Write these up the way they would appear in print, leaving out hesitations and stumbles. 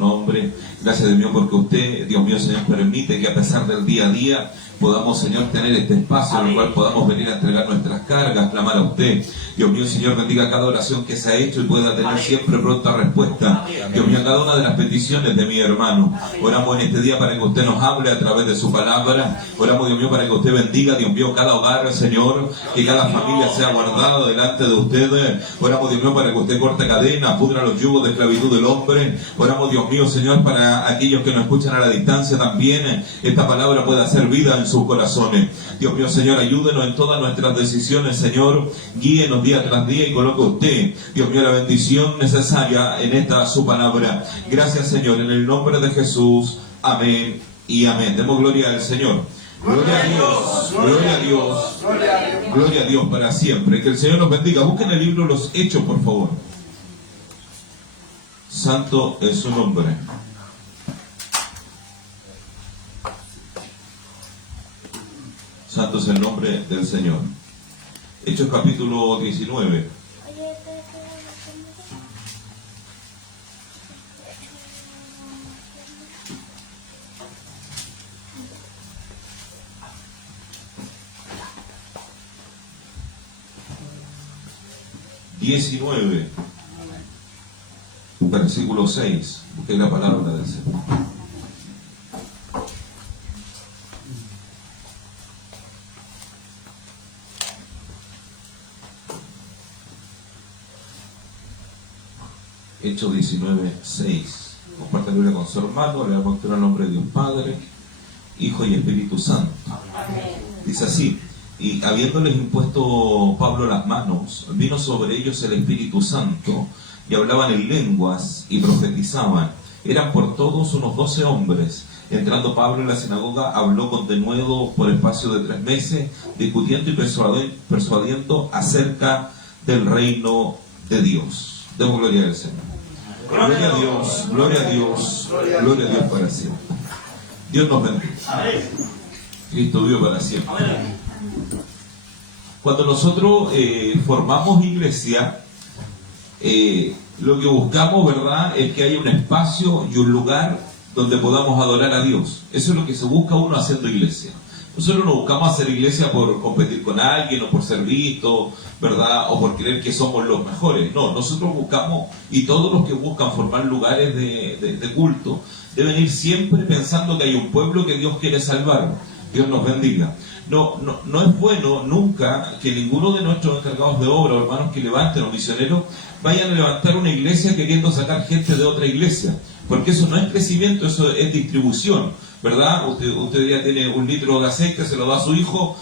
nombre. Gracias, Dios mío, porque usted, Dios mío, Señor, permite que a pesar del día a día podamos, Señor, tener este espacio en el cual podamos venir a entregar nuestras cargas, clamar a usted. Dios mío, Señor, bendiga cada oración que se ha hecho y pueda tener siempre pronta respuesta. Dios mío, cada una de las peticiones de mi hermano. Oramos en este día para que usted nos hable a través de su palabra. Oramos, Dios mío, para que usted bendiga, Dios mío, cada hogar, Señor, que cada familia sea guardada delante de usted. Oramos, Dios mío, para que usted corte cadenas, pudra los yugos de esclavitud del hombre. Oramos, Dios mío, Señor, para aquellos que nos escuchan a la distancia también, esta palabra pueda hacer vida en sus corazones. Dios mío, Señor, ayúdenos en todas nuestras decisiones, Señor, guíenos día tras día y coloque usted, Dios mío, la bendición necesaria en esta su palabra. Gracias, Señor, en el nombre de Jesús, amén y amén. Demos gloria al Señor. Gloria a Dios, gloria a Dios, gloria a Dios para siempre. Que el Señor nos bendiga. Busquen el libro Los Hechos, por favor. Santo es su nombre. Santo es el nombre del Señor. Hechos capítulo 19. Versículo 6. Busqué la palabra del Señor. Hechos 19, 6. Comparte la Biblia con su hermano, le damos el nombre de Dios Padre, Hijo y Espíritu Santo. Dice así: y habiéndoles impuesto Pablo las manos, vino sobre ellos el Espíritu Santo, y hablaban en lenguas y profetizaban. Eran por todos unos 12 hombres. Entrando Pablo en la sinagoga, habló con denuedo por espacio de 3 meses, discutiendo y persuadiendo acerca del reino de Dios. Demos gloria al Señor. Gloria a Dios, gloria a Dios, gloria a Dios para siempre. Dios nos bendiga. Cristo vive para siempre. Cuando nosotros formamos iglesia, lo que buscamos, ¿verdad?, es que haya un espacio y un lugar donde podamos adorar a Dios. Eso es lo que se busca uno haciendo iglesia. Nosotros no buscamos hacer iglesia por competir con alguien o por ser visto, ¿verdad?, o por creer que somos los mejores. No, nosotros buscamos, y todos los que buscan formar lugares de culto deben ir siempre pensando que hay un pueblo que Dios quiere salvar. Dios nos bendiga. No es bueno nunca que ninguno de nuestros encargados de obra o hermanos que levanten o misioneros vayan a levantar una iglesia queriendo sacar gente de otra iglesia, porque eso no es crecimiento, eso es distribución, ¿verdad? Usted ya tiene 1 litro de aceite, se lo da a su hijo,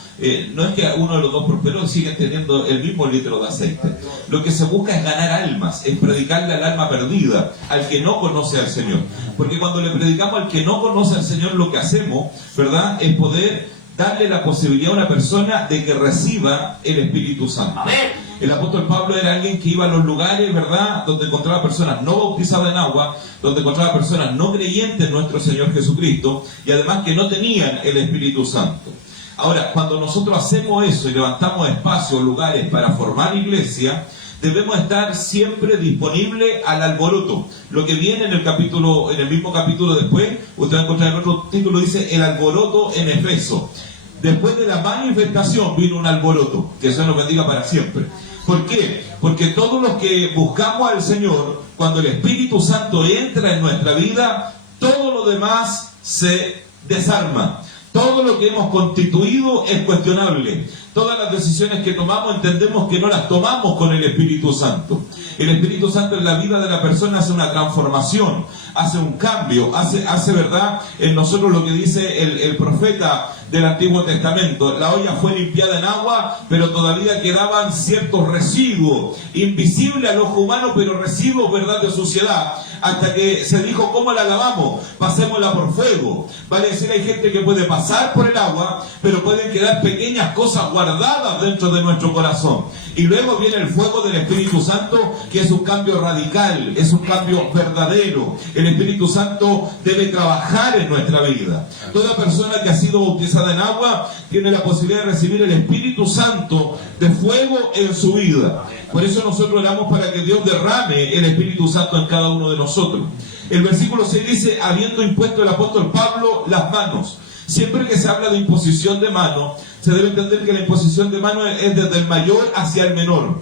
no es que uno de los dos prosperó, siguen teniendo el mismo litro de aceite. Lo que se busca es ganar almas, es predicarle al alma perdida, al que no conoce al Señor, porque cuando le predicamos al que no conoce al Señor, lo que hacemos, ¿verdad?, es poder darle la posibilidad a una persona de que reciba el Espíritu Santo. Amén. El apóstol Pablo era alguien que iba a los lugares, ¿verdad?, donde encontraba personas no bautizadas en agua, donde encontraba personas no creyentes en nuestro Señor Jesucristo, y además que no tenían el Espíritu Santo. Ahora, cuando nosotros hacemos eso y levantamos espacios, lugares para formar iglesia, debemos estar siempre disponibles al alboroto. Lo que viene en el mismo capítulo después, usted va a encontrar en otro título, dice el alboroto en Efeso. Después de la manifestación vino un alboroto, que eso nos bendiga para siempre. ¿Por qué? Porque todos los que buscamos al Señor, cuando el Espíritu Santo entra en nuestra vida, todo lo demás se desarma. Todo lo que hemos constituido es cuestionable. Todas las decisiones que tomamos entendemos que no las tomamos con el Espíritu Santo. El Espíritu Santo en la vida de la persona hace una transformación, hace un cambio, hace verdad en nosotros lo que dice el profeta del Antiguo Testamento. La olla fue limpiada en agua, pero todavía quedaban ciertos residuos, invisibles al ojo humano, pero residuos, ¿verdad?, de suciedad. Hasta que se dijo, ¿cómo la lavamos? Pasémosla por fuego. Vale decir, hay gente que puede pasar por el agua, pero pueden quedar pequeñas cosas guardadas dentro de nuestro corazón. Y luego viene el fuego del Espíritu Santo, que es un cambio radical, es un cambio verdadero. El Espíritu Santo debe trabajar en nuestra vida. Toda persona que ha sido bautizada en agua tiene la posibilidad de recibir el Espíritu Santo de fuego en su vida. Por eso nosotros oramos para que Dios derrame el Espíritu Santo en cada uno de nosotros. El versículo 6 dice, habiendo impuesto el apóstol Pablo las manos. Siempre que se habla de imposición de mano, se debe entender que la imposición de mano es desde el mayor hacia el menor.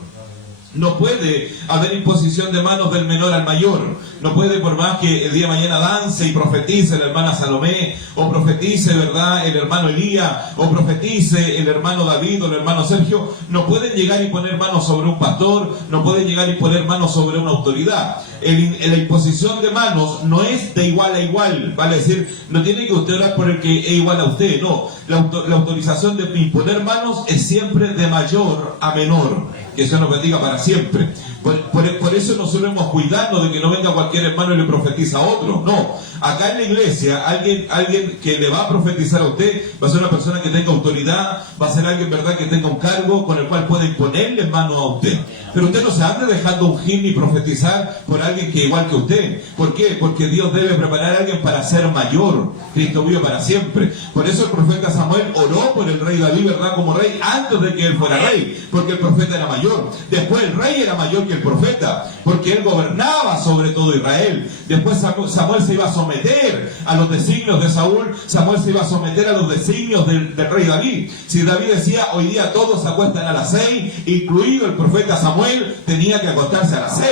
No puede haber imposición de manos del menor al mayor. No puede, por más que el día de mañana dance y profetice la hermana Salomé, o profetice, ¿verdad?, el hermano Elías, o profetice el hermano David o el hermano Sergio, no pueden llegar y poner manos sobre un pastor, no pueden llegar y poner manos sobre una autoridad. La imposición de manos no es de igual a igual, vale decir, no tiene que usted orar por el que es igual a usted, no. La autorización de imponer manos es siempre de mayor a menor. Que Dios nos bendiga para siempre. Por eso nosotros hemos cuidado de que no venga cualquier hermano y le profetiza a otro. No, acá en la iglesia alguien que le va a profetizar a usted va a ser una persona que tenga autoridad, va a ser alguien, ¿verdad?, que tenga un cargo con el cual puede imponerle mano a usted. Pero usted no se ande dejando ungir ni profetizar por alguien que igual que usted. ¿Por qué? Porque Dios debe preparar a alguien para ser mayor. Cristo vive para siempre. Por eso el profeta Samuel oró por el rey David, ¿verdad?, como rey antes de que él fuera rey, porque el profeta era mayor. Después el rey era mayor que el profeta, porque él gobernaba sobre todo Israel. Después Samuel se iba a someter a los designios de Saúl, Samuel se iba a someter a los designios del rey David. Si David decía, hoy día todos se acuestan a las 6, incluido el profeta Samuel, tenía que acostarse a las 6.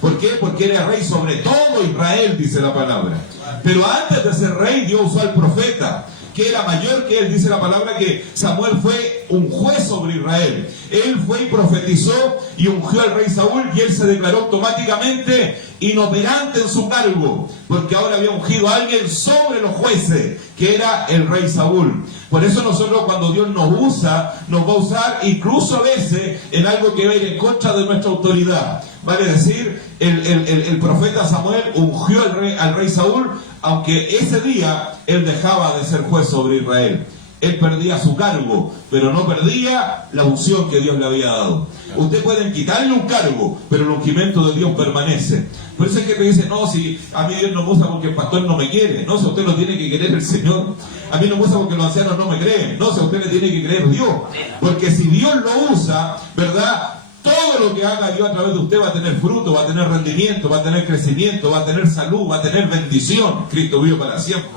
¿Por qué? Porque era rey sobre todo Israel, dice la palabra. Pero antes de ser rey, Dios usó al profeta, que era mayor que él. Dice la palabra que Samuel fue un juez sobre Israel. Él fue y profetizó y ungió al rey Saúl, y él se declaró automáticamente inoperante en su cargo, porque ahora había ungido a alguien sobre los jueces, que era el rey Saúl. Por eso nosotros, cuando Dios nos usa, nos va a usar incluso a veces en algo que va a ir en contra de nuestra autoridad. Vale decir, el profeta Samuel ungió al rey Saúl, aunque ese día él dejaba de ser juez sobre Israel. Él perdía su cargo, pero no perdía la unción que Dios le había dado. Usted puede quitarle un cargo, pero el ungimiento de Dios permanece. Por eso es que te dice, no, si a mí Dios no me usa porque el pastor no me quiere. No, si usted lo tiene que querer el Señor. A mí no me usa porque los ancianos no me creen. No, si usted le tiene que creer Dios. Porque si Dios lo usa, ¿verdad?, todo lo que haga Dios a través de usted va a tener fruto, va a tener rendimiento, va a tener crecimiento, va a tener salud, va a tener bendición. Cristo vive para siempre.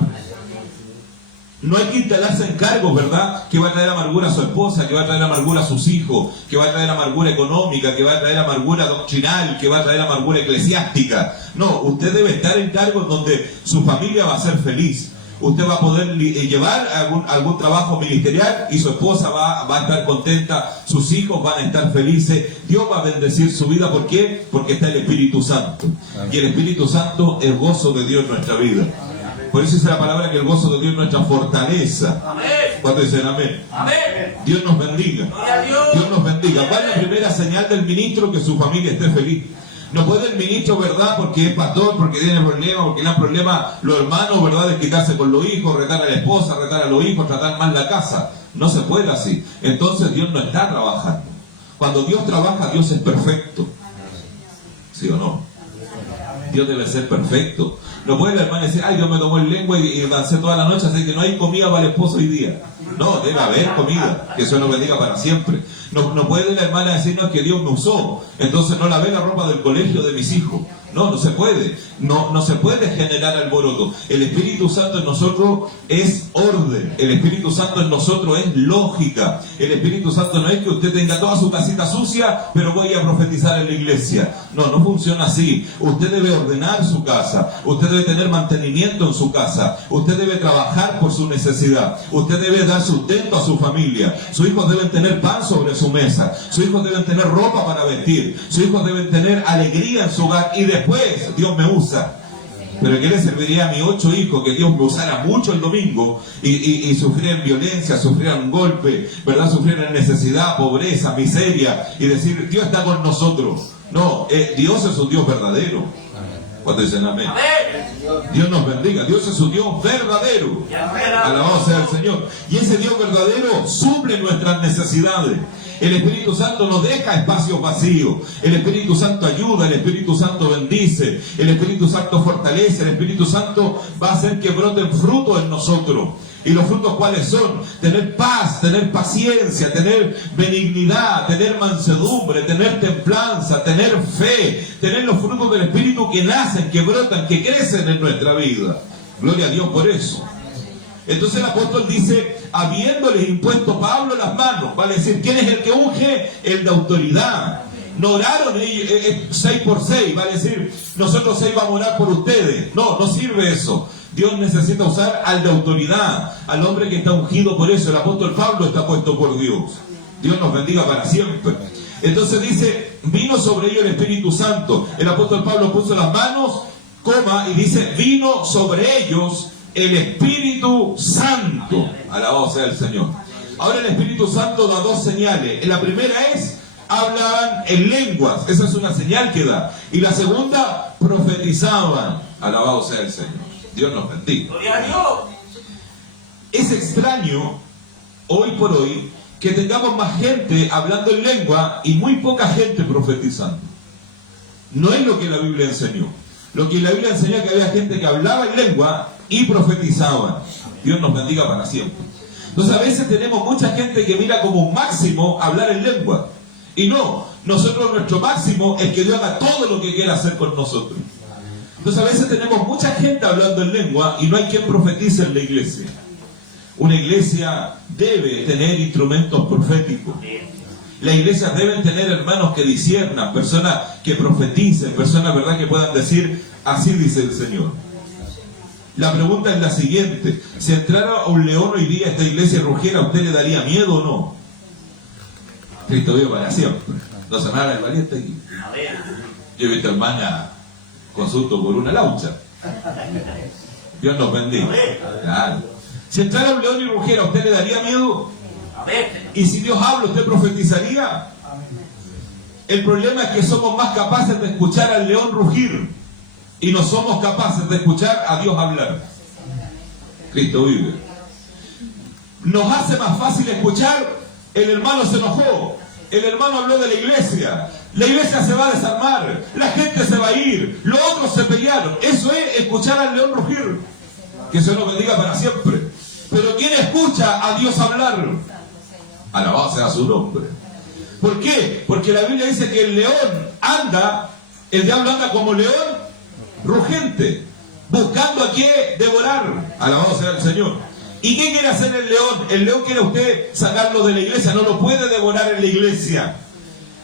No hay que instalarse en cargos, ¿verdad?, que va a traer amargura a su esposa, que va a traer amargura a sus hijos, que va a traer amargura económica, que va a traer amargura doctrinal, que va a traer amargura eclesiástica. No, usted debe estar en cargos donde su familia va a ser feliz. Usted va a poder llevar algún trabajo ministerial y su esposa va a estar contenta, sus hijos van a estar felices, Dios va a bendecir su vida. ¿Por qué? Porque está el Espíritu Santo. Y el Espíritu Santo es gozo de Dios en nuestra vida. Por eso dice la palabra que el gozo de Dios es nuestra fortaleza. ¿Cuántos dicen amén? Amén. Dios nos bendiga. Dios nos bendiga. ¿Cuál es la primera señal del ministro? Que su familia esté feliz. No puede el ministro, ¿verdad?, porque es pastor, porque tiene problemas, porque le dan problemas los hermanos, ¿verdad?, de quitarse con los hijos, retar a la esposa, retar a los hijos, tratar mal la casa. No se puede así. Entonces Dios no está trabajando. Cuando Dios trabaja, Dios es perfecto. ¿Sí o no? Dios debe ser perfecto. No puede el hermano decir, ay, Dios me tomó el lengua y dancé toda la noche, así que no hay comida para el esposo hoy día. No, debe haber comida, que eso nos bendiga para siempre. No puede la hermana decirnos que Dios me usó, entonces no lavé la ropa del colegio de mis hijos. No se puede. No se puede generar alboroto. El Espíritu Santo en nosotros es orden. El Espíritu Santo en nosotros es lógica. El Espíritu Santo no es que usted tenga toda su casita sucia, pero voy a profetizar en la iglesia. No funciona así. Usted debe ordenar su casa. Usted debe tener mantenimiento en su casa. Usted debe trabajar por su necesidad. Usted debe dar sustento a su familia. Sus hijos deben tener pan sobre su mesa. Sus hijos deben tener ropa para vestir. Sus hijos deben tener alegría en su hogar. Y después Dios me usa. Pero ¿qué le serviría a mis 8 hijos que Dios me usara mucho el domingo y sufrieran violencia, sufrieran golpe, ¿verdad?, sufrieran necesidad, pobreza, miseria, y decir, Dios está con nosotros? No, Dios es un Dios verdadero. Cuando dicen amén. Dios nos bendiga. Dios es un Dios verdadero. Alabado sea el Señor. Y ese Dios verdadero suple nuestras necesidades. El Espíritu Santo no deja espacios vacíos. El Espíritu Santo ayuda, el Espíritu Santo bendice, el Espíritu Santo fortalece, el Espíritu Santo va a hacer que broten frutos en nosotros. ¿Y los frutos cuáles son? Tener paz, tener paciencia, tener benignidad, tener mansedumbre, tener templanza, tener fe, tener los frutos del Espíritu que nacen, que brotan, que crecen en nuestra vida. Gloria a Dios por eso. Entonces el apóstol dice, habiéndoles impuesto Pablo las manos, vale decir, ¿quién es el que unge? El de autoridad. No oraron 6 por 6, vale decir, nosotros 6 vamos a orar por ustedes. No, no sirve eso. Dios necesita usar al de autoridad, al hombre que está ungido por eso. El apóstol Pablo está puesto por Dios. Dios nos bendiga para siempre. Entonces dice, vino sobre ellos el Espíritu Santo. El apóstol Pablo puso las manos, y dice, vino sobre ellos el Espíritu Santo. Alabado sea el Señor. Ahora el Espíritu Santo da 2 señales. La primera es, hablaban en lenguas. Esa es una señal que da. Y la segunda, profetizaban. Alabado sea el Señor. Dios nos bendiga. Es extraño, hoy por hoy, que tengamos más gente hablando en lengua y muy poca gente profetizando. No es lo que la Biblia enseñó. Lo que la Biblia enseñó es que había gente que hablaba en lengua y profetizaba. Dios nos bendiga para siempre. Entonces a veces tenemos mucha gente que mira como un máximo hablar en lengua. Y no, nosotros nuestro máximo es que Dios haga todo lo que quiera hacer con nosotros. Entonces a veces tenemos mucha gente hablando en lengua y no hay quien profetice en la iglesia. Una iglesia debe tener instrumentos proféticos. Las iglesias deben tener hermanos que disciernan, personas que profeticen, personas, ¿verdad?, que puedan decir, así dice el Señor. La pregunta es la siguiente: si entrara un león hoy día a esta iglesia y rugiera, ¿a usted le daría miedo o no? Cristo vive para siempre. No se nada el valiente aquí. Yo he visto hermana consulto por una laucha. Dios nos bendiga. Claro. Si entrara un león y rugiera, ¿a usted le daría miedo? Y si Dios habla, ¿usted profetizaría? El problema es que somos más capaces de escuchar al león rugir y no somos capaces de escuchar a Dios hablar. Cristo vive. Nos hace más fácil escuchar. El hermano se enojó, el hermano habló de la iglesia se va a desarmar, la gente se va a ir, los otros se pelearon. Eso es escuchar al león rugir. Que se nos bendiga para siempre. Pero ¿quién escucha a Dios hablar? Alabado sea su nombre. ¿Por qué? Porque la Biblia dice que el león anda, el diablo anda como león rugente, buscando a qué devorar. Alabado sea el Señor. ¿Y qué quiere hacer el león? El león quiere usted sacarlo de la iglesia, no lo puede devorar en la iglesia.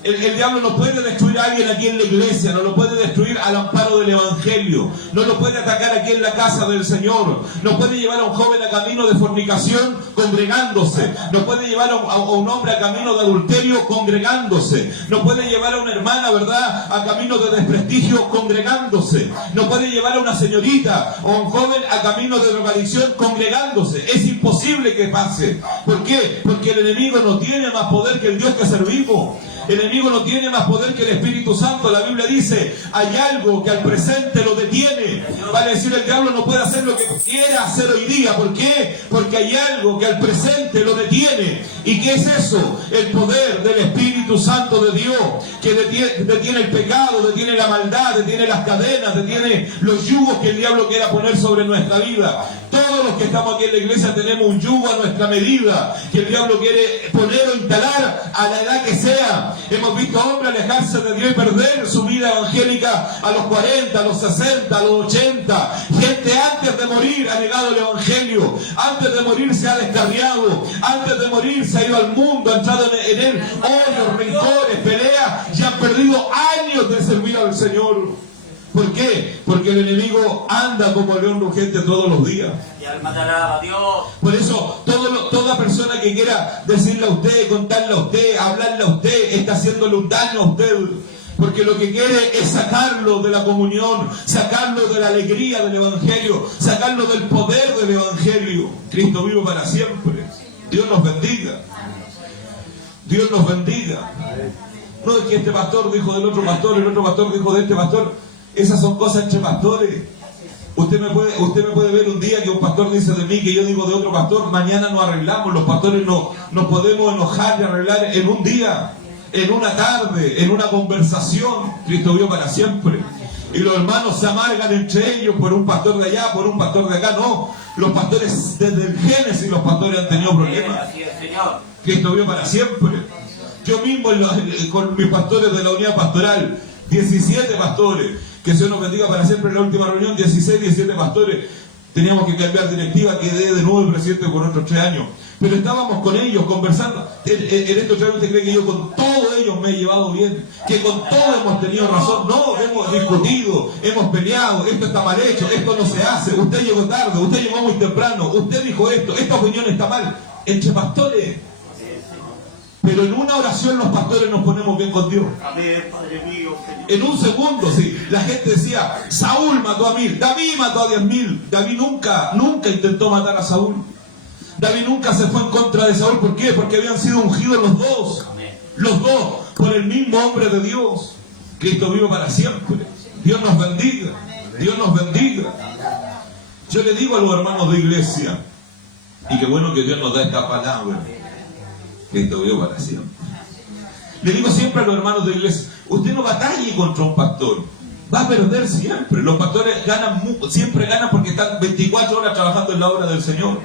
El diablo no puede destruir a alguien aquí en la iglesia, no lo puede destruir al amparo del Evangelio, no lo puede atacar aquí en la casa del Señor, no puede llevar a un joven a camino de fornicación congregándose, no puede llevar a un hombre a camino de adulterio congregándose, no puede llevar a una hermana, ¿verdad?, a camino de desprestigio congregándose, no puede llevar a una señorita o a un joven a camino de drogadicción congregándose. Es imposible que pase. ¿Por qué? Porque el enemigo no tiene más poder que el Dios que servimos. El enemigo no tiene más poder que el Espíritu Santo. La Biblia dice, hay algo que al presente lo detiene. Vale decir, el diablo no puede hacer lo que quiera hacer hoy día. ¿Por qué? Porque hay algo que al presente lo detiene. ¿Y qué es eso? El poder del Espíritu Santo de Dios, que detiene el pecado, detiene la maldad, detiene las cadenas, detiene los yugos que el diablo quiera poner sobre nuestra vida. Todos los que estamos aquí en la iglesia tenemos un yugo a nuestra medida, que el diablo quiere poner o instalar a la edad que sea. Hemos visto a hombres alejarse de Dios y perder su vida evangélica a los 40, a los 60, a los 80. Gente antes de morir ha negado el evangelio, antes de morir se ha descarriado, antes de morir se ha ido al mundo, ha entrado en él odios, rencores, peleas, y han perdido años de servir al Señor. ¿Por qué? Porque el enemigo anda como león rugente todos los días. Y alma te alaba, Dios. Por eso, toda persona que quiera decirle a usted, contarle a usted, hablarle a usted, está haciéndole un daño a usted. Porque lo que quiere es sacarlo de la comunión, sacarlo de la alegría del Evangelio, sacarlo del poder del Evangelio. Cristo vive para siempre. Dios nos bendiga. Dios nos bendiga. No es que este pastor dijo del otro pastor, el otro pastor dijo de este pastor. Esas son cosas entre pastores. Usted me puede ver un día que un pastor dice de mí, que yo digo de otro pastor, mañana nos arreglamos. Los pastores no nos podemos enojar y arreglar en un día, en una tarde, en una conversación. Cristo vive para siempre. Y los hermanos se amargan entre ellos por un pastor de allá, por un pastor de acá. No, los pastores desde el Génesis, los pastores han tenido problemas. Cristo vive para siempre. Yo mismo con mis pastores de la unidad pastoral, 17 pastores, que Dios nos bendiga para siempre. En la última reunión, 17 pastores, teníamos que cambiar directiva, quedé de nuevo el presidente por otros 3 años. Pero estábamos con ellos conversando. En estos 3 años, ¿usted cree que yo con todos ellos me he llevado bien? Que con todos hemos tenido razón. No, hemos discutido, hemos peleado, esto está mal hecho, esto no se hace, usted llegó tarde, usted llegó muy temprano, usted dijo esto, esta opinión está mal. Entre pastores. Pero en una oración los pastores nos ponemos bien con Dios. Amén, Padre mío, Señor. En un segundo, sí. La gente decía, Saúl mató a 1000, David mató a 10.000. David nunca intentó matar a Saúl. David nunca se fue en contra de Saúl. ¿Por qué? Porque habían sido ungidos los dos. Amén. Los dos, por el mismo hombre de Dios. Cristo vive para siempre. Dios nos bendiga. Dios nos bendiga. Yo le digo a los hermanos de iglesia, y qué bueno que Dios nos da esta palabra, Cristo vive para siempre. Le digo siempre a los hermanos de iglesia, usted no batalle contra un pastor, va a perder siempre. Los pastores siempre ganan porque están 24 horas trabajando en la obra del Señor.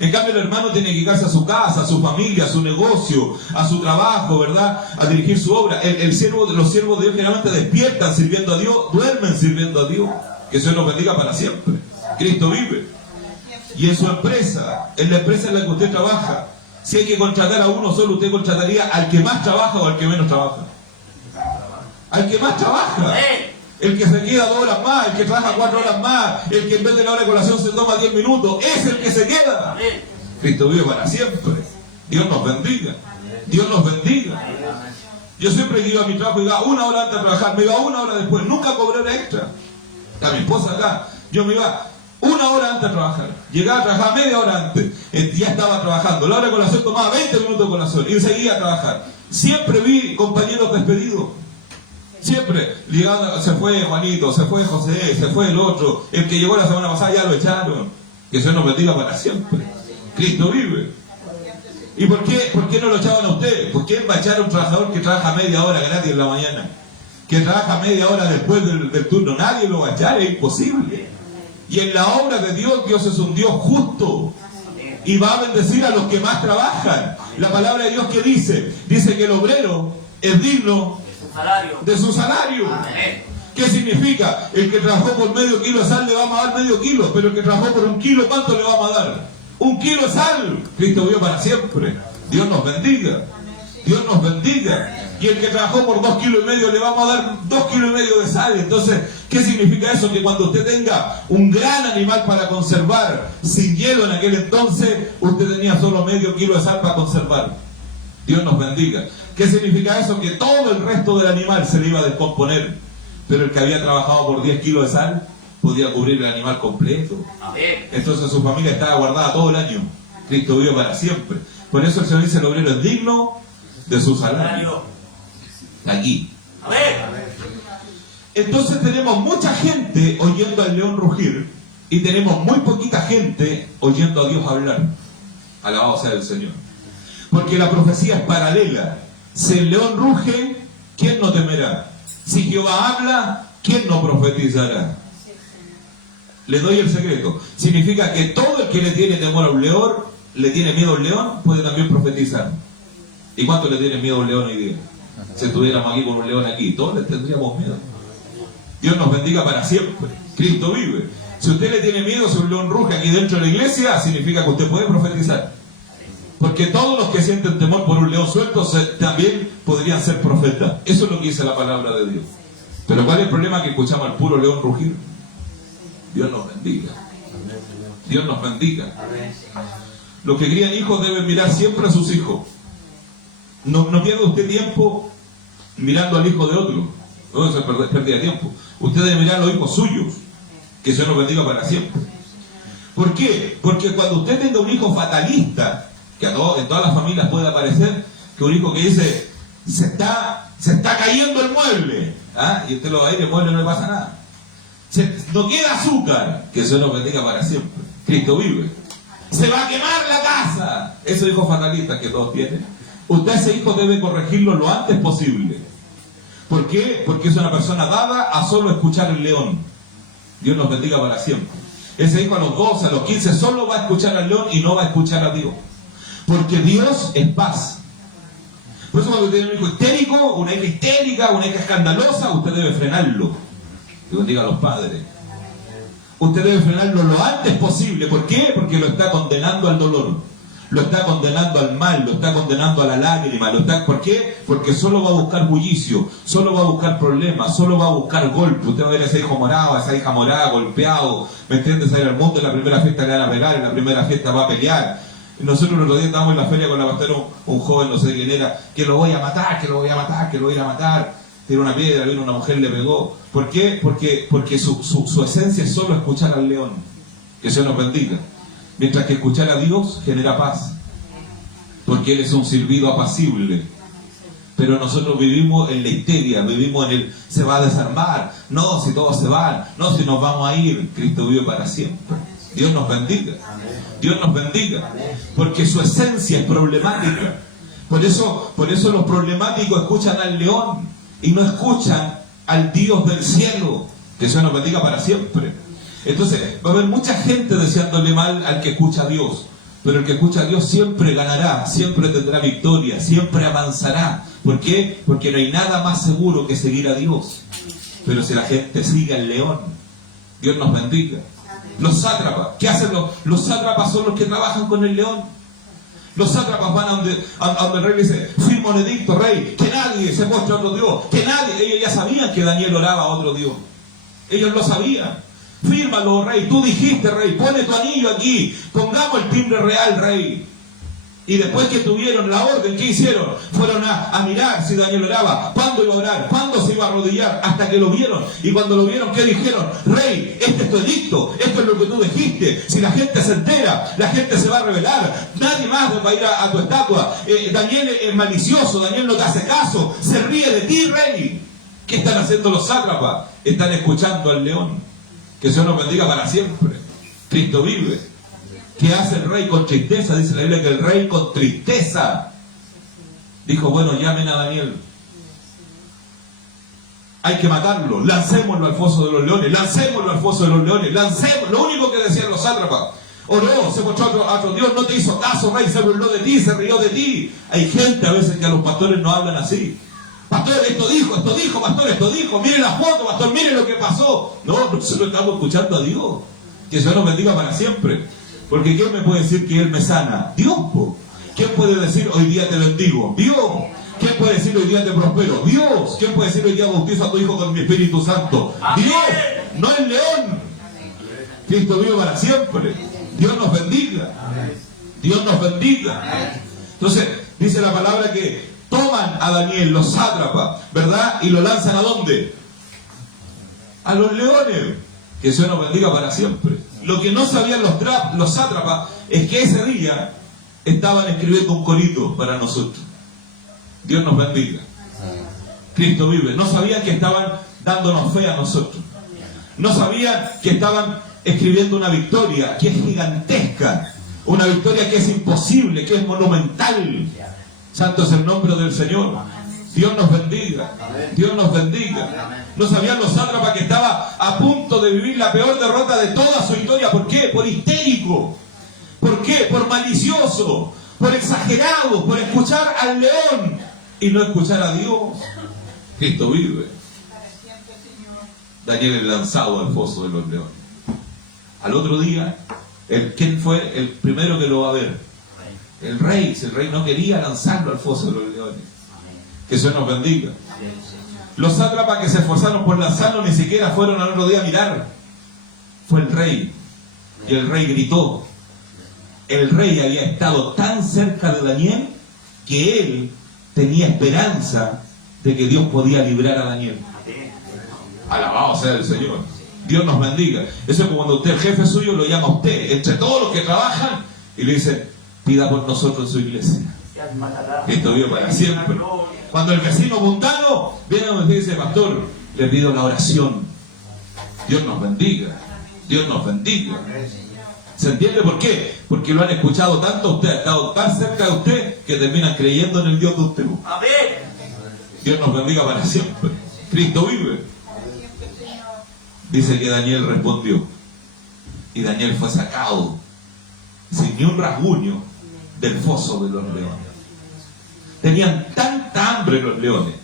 En cambio el hermano tiene que llegarse a su casa, a su familia, a su negocio, a su trabajo, ¿verdad? A dirigir su obra. Los siervos de Dios generalmente despiertan sirviendo a Dios, duermen sirviendo a Dios. Que Dios los bendiga para siempre. Cristo vive. Y en su empresa, en la empresa en la que usted trabaja, si hay que contratar a uno solo, usted contrataría al que más trabaja o al que menos trabaja. Al que más trabaja. El que se queda 2 horas más, el que trabaja 4 horas más, el que en vez de la hora de colación se toma 10 minutos, es el que se queda. Cristo vive para siempre. Dios nos bendiga. Dios nos bendiga. Yo siempre que iba a mi trabajo, iba 1 hora antes de trabajar, me iba 1 hora después, nunca cobré hora extra. Está mi esposa acá. Yo me iba 1 hora antes de trabajar. Llegaba a trabajar media hora antes. Ya estaba trabajando. La hora de colación tomaba 20 minutos de colación y seguía a trabajar. Siempre vi compañeros despedidos. Siempre. Llegando, se fue Juanito, se fue José, se fue el otro. El que llegó la semana pasada ya lo echaron. Que Dios nos bendiga para siempre. Cristo vive. ¿Y por qué no lo echaban a usted? ¿Por qué va a echar a un trabajador que trabaja media hora gratis en la mañana? Que trabaja media hora después del turno. Nadie lo va a echar, es imposible. Y en la obra de Dios, Dios es un Dios justo. Y va a bendecir a los que más trabajan. La palabra de Dios que dice que el obrero es digno de su salario. ¿Qué significa? El que trabajó por medio kilo de sal le vamos a dar medio kilo, pero el que trabajó por 1 kilo, ¿cuánto le vamos a dar? 1 kilo de sal. Cristo vive para siempre. Dios nos bendiga. Dios nos bendiga. Y el que trabajó por 2,5 kilos le vamos a dar 2,5 kilos de sal. Entonces, ¿qué significa eso? Que cuando usted tenga un gran animal para conservar, sin hielo en aquel entonces, usted tenía solo medio kilo de sal para conservar. Dios nos bendiga. ¿Qué significa eso? Que todo el resto del animal se le iba a descomponer. Pero el que había trabajado por 10 kilos de sal podía cubrir el animal completo. Entonces su familia estaba guardada todo el año. Cristo vive para siempre. Por eso el Señor dice: el obrero es digno de su salario. Aquí. Entonces tenemos mucha gente oyendo al león rugir y tenemos muy poquita gente oyendo a Dios hablar. Alabado sea el Señor. Porque la profecía es paralela. Si el león ruge, ¿quién no temerá? Si Jehová habla, ¿quién no profetizará? Le doy el secreto. Significa que todo el que le tiene temor a un león, le tiene miedo a un león, puede también profetizar. ¿Y cuánto le tiene miedo a un león hoy día? Si estuviéramos aquí con un león aquí, todos le tendríamos miedo. Dios nos bendiga para siempre. Cristo vive. Si usted le tiene miedo, si un león ruge aquí dentro de la iglesia, significa que usted puede profetizar. Porque todos los que sienten temor por un león suelto también podrían ser profetas. Eso es lo que dice la palabra de Dios. Pero ¿cuál es el problema? Que escuchamos al puro león rugir. Dios nos bendiga. Dios nos bendiga. Los que crían hijos deben mirar siempre a sus hijos. No pierda usted tiempo mirando al hijo de otro. No, eso es pérdida de tiempo. Usted debe mirar a los hijos suyos. Que Dios nos bendiga para siempre. ¿Por qué? Porque cuando usted tenga un hijo fatalista, que en todas las familias puede aparecer, que un hijo que dice: se está cayendo el mueble, ¿ah? Y usted lo va a ir, el mueble no le pasa nada. No queda azúcar, que eso nos bendiga para siempre. Cristo vive. Se va a quemar la casa. Esos hijos fatalistas que todos tienen. Usted ese hijo debe corregirlo lo antes posible. ¿Por qué? Porque es una persona dada a solo escuchar el león. Dios nos bendiga para siempre. Ese hijo a los 12, a los 15 solo va a escuchar al león y no va a escuchar a Dios. Porque Dios es paz. Por eso cuando usted tiene un hijo histérico, una hija histérica, una hija escandalosa, usted debe frenarlo. Dios bendiga a los padres. Usted debe frenarlo lo antes posible. ¿Por qué? Porque lo está condenando al dolor. Lo está condenando al mal, lo está condenando a la lágrima. ¿Por qué? Porque solo va a buscar bullicio, solo va a buscar problemas, solo va a buscar golpe. Usted va a ver a ese hijo morado, a esa hija morada, golpeado. ¿Me entiendes? A ir al mundo, en la primera fiesta le van a pegar, en la primera fiesta va a pelear. Nosotros el otro día estábamos en la feria con la pastora, un joven, no sé quién era, que lo voy a matar, que lo voy a matar, que lo voy a matar. Tiró una piedra, vino una mujer y le pegó. ¿Por qué? Porque su esencia es solo escuchar al león. Que Dios nos bendiga. Mientras que escuchar a Dios genera paz. Porque Él es un silbido apacible. Pero nosotros vivimos en la histeria, vivimos en el se va a desarmar. No, si todos se van. No, si nos vamos a ir. Cristo vive para siempre. Dios nos bendiga. Dios nos bendiga. Porque su esencia es problemática. Por eso los problemáticos escuchan al león y no escuchan al Dios del cielo. Que Dios nos bendiga para siempre. Entonces va a haber mucha gente deseándole mal al que escucha a Dios, pero el que escucha a Dios siempre ganará, siempre tendrá victoria, siempre avanzará. ¿Por qué? Porque no hay nada más seguro que seguir a Dios. Pero si la gente sigue al león, Dios nos bendiga. Los sátrapas, ¿qué hacen los sátrapas? Son los que trabajan con el león. Los sátrapas van a donde el rey le dice, firma un edicto, rey, que nadie se muestre a otro Dios, que nadie. Ellos ya sabían que Daniel oraba a otro Dios. Ellos lo sabían. Fírmalo, rey. Tú dijiste, rey, pone tu anillo aquí. Pongamos el timbre real, rey. Y después que tuvieron la orden, ¿qué hicieron? Fueron a mirar si Daniel oraba, cuándo iba a orar, cuándo se iba a arrodillar, hasta que lo vieron. Y cuando lo vieron, ¿qué dijeron? Rey, este es tu edicto, esto es lo que tú dijiste. Si la gente se entera, la gente se va a rebelar. Nadie más va a ir a tu estatua. Daniel es malicioso, Daniel no te hace caso, se ríe de ti, rey. ¿Qué están haciendo los sátrapas? Están escuchando al león. Que Dios nos bendiga para siempre. Cristo vive. ¿Qué hace el rey con tristeza? Dice la Biblia que el rey con tristeza dijo, bueno, llamen a Daniel. Hay que matarlo. Lancémoslo al foso de los leones. Lancémoslo al foso de los leones. Lancémoslo. Lo único que decían los sátrapas. Oró, se mostró a otro Dios, no te hizo caso, rey, se burló de ti, se rió de ti. Hay gente a veces que a los pastores no hablan así. Pastor, esto dijo, pastor, esto dijo. Mire la foto, pastor, mire lo que pasó. No, nosotros estamos escuchando a Dios. Que Dios nos bendiga para siempre. Porque ¿quién me puede decir que Él me sana? Dios, po. ¿Quién puede decir hoy día te bendigo? Dios. ¿Quién puede decir hoy día te prospero? Dios. ¿Quién puede decir hoy día bautizo a tu hijo con mi Espíritu Santo? Dios. No el león. Cristo vive para siempre. Dios nos bendiga. Dios nos bendiga. Entonces, dice la palabra que toman a Daniel, los sátrapas, ¿verdad? Y lo lanzan ¿a dónde? A los leones. Que Dios nos bendiga para siempre. Lo que no sabían los sátrapas es que ese día estaban escribiendo un corito para nosotros. Dios nos bendiga. Cristo vive. No sabían que estaban dándonos fe a nosotros. No sabían que estaban escribiendo una victoria que es gigantesca. Una victoria que es imposible, que es monumental. Santo es el nombre del Señor. Dios nos bendiga. Dios nos bendiga. No sabían los sátrapas que estaba a punto de vivir la peor derrota de toda su historia. ¿Por qué? Por histérico. ¿Por qué? Por malicioso. Por exagerado. Por escuchar al león y no escuchar a Dios. Cristo vive. Daniel es lanzado al foso de los leones. Al otro día, ¿quién fue el primero que lo va a ver? El rey. Si el rey no quería lanzarlo al foso de los leones. Que Dios nos bendiga. Los sátrapas que se esforzaron por lanzarlo ni siquiera fueron al otro día a mirar. Fue el rey. Y el rey gritó. El rey había estado tan cerca de Daniel que él tenía esperanza de que Dios podía librar a Daniel. Alabado sea el Señor. Dios nos bendiga. Eso es como cuando usted, el jefe suyo, lo llama a usted, entre todos los que trabajan, y le dice, pida por nosotros en su iglesia. Esto vive para siempre. Cuando el vecino mundano viene a usted y dice, pastor, le pido la oración. Dios nos bendiga. Dios nos bendiga. ¿Se entiende por qué? Porque lo han escuchado tanto a usted, ha estado tan cerca de usted, que terminan creyendo en el Dios de usted. Amén. Dios nos bendiga para siempre. Cristo vive. Dice que Daniel respondió. Y Daniel fue sacado, sin ni un rasguño, del foso de los leones. Tenían tanta hambre los leones.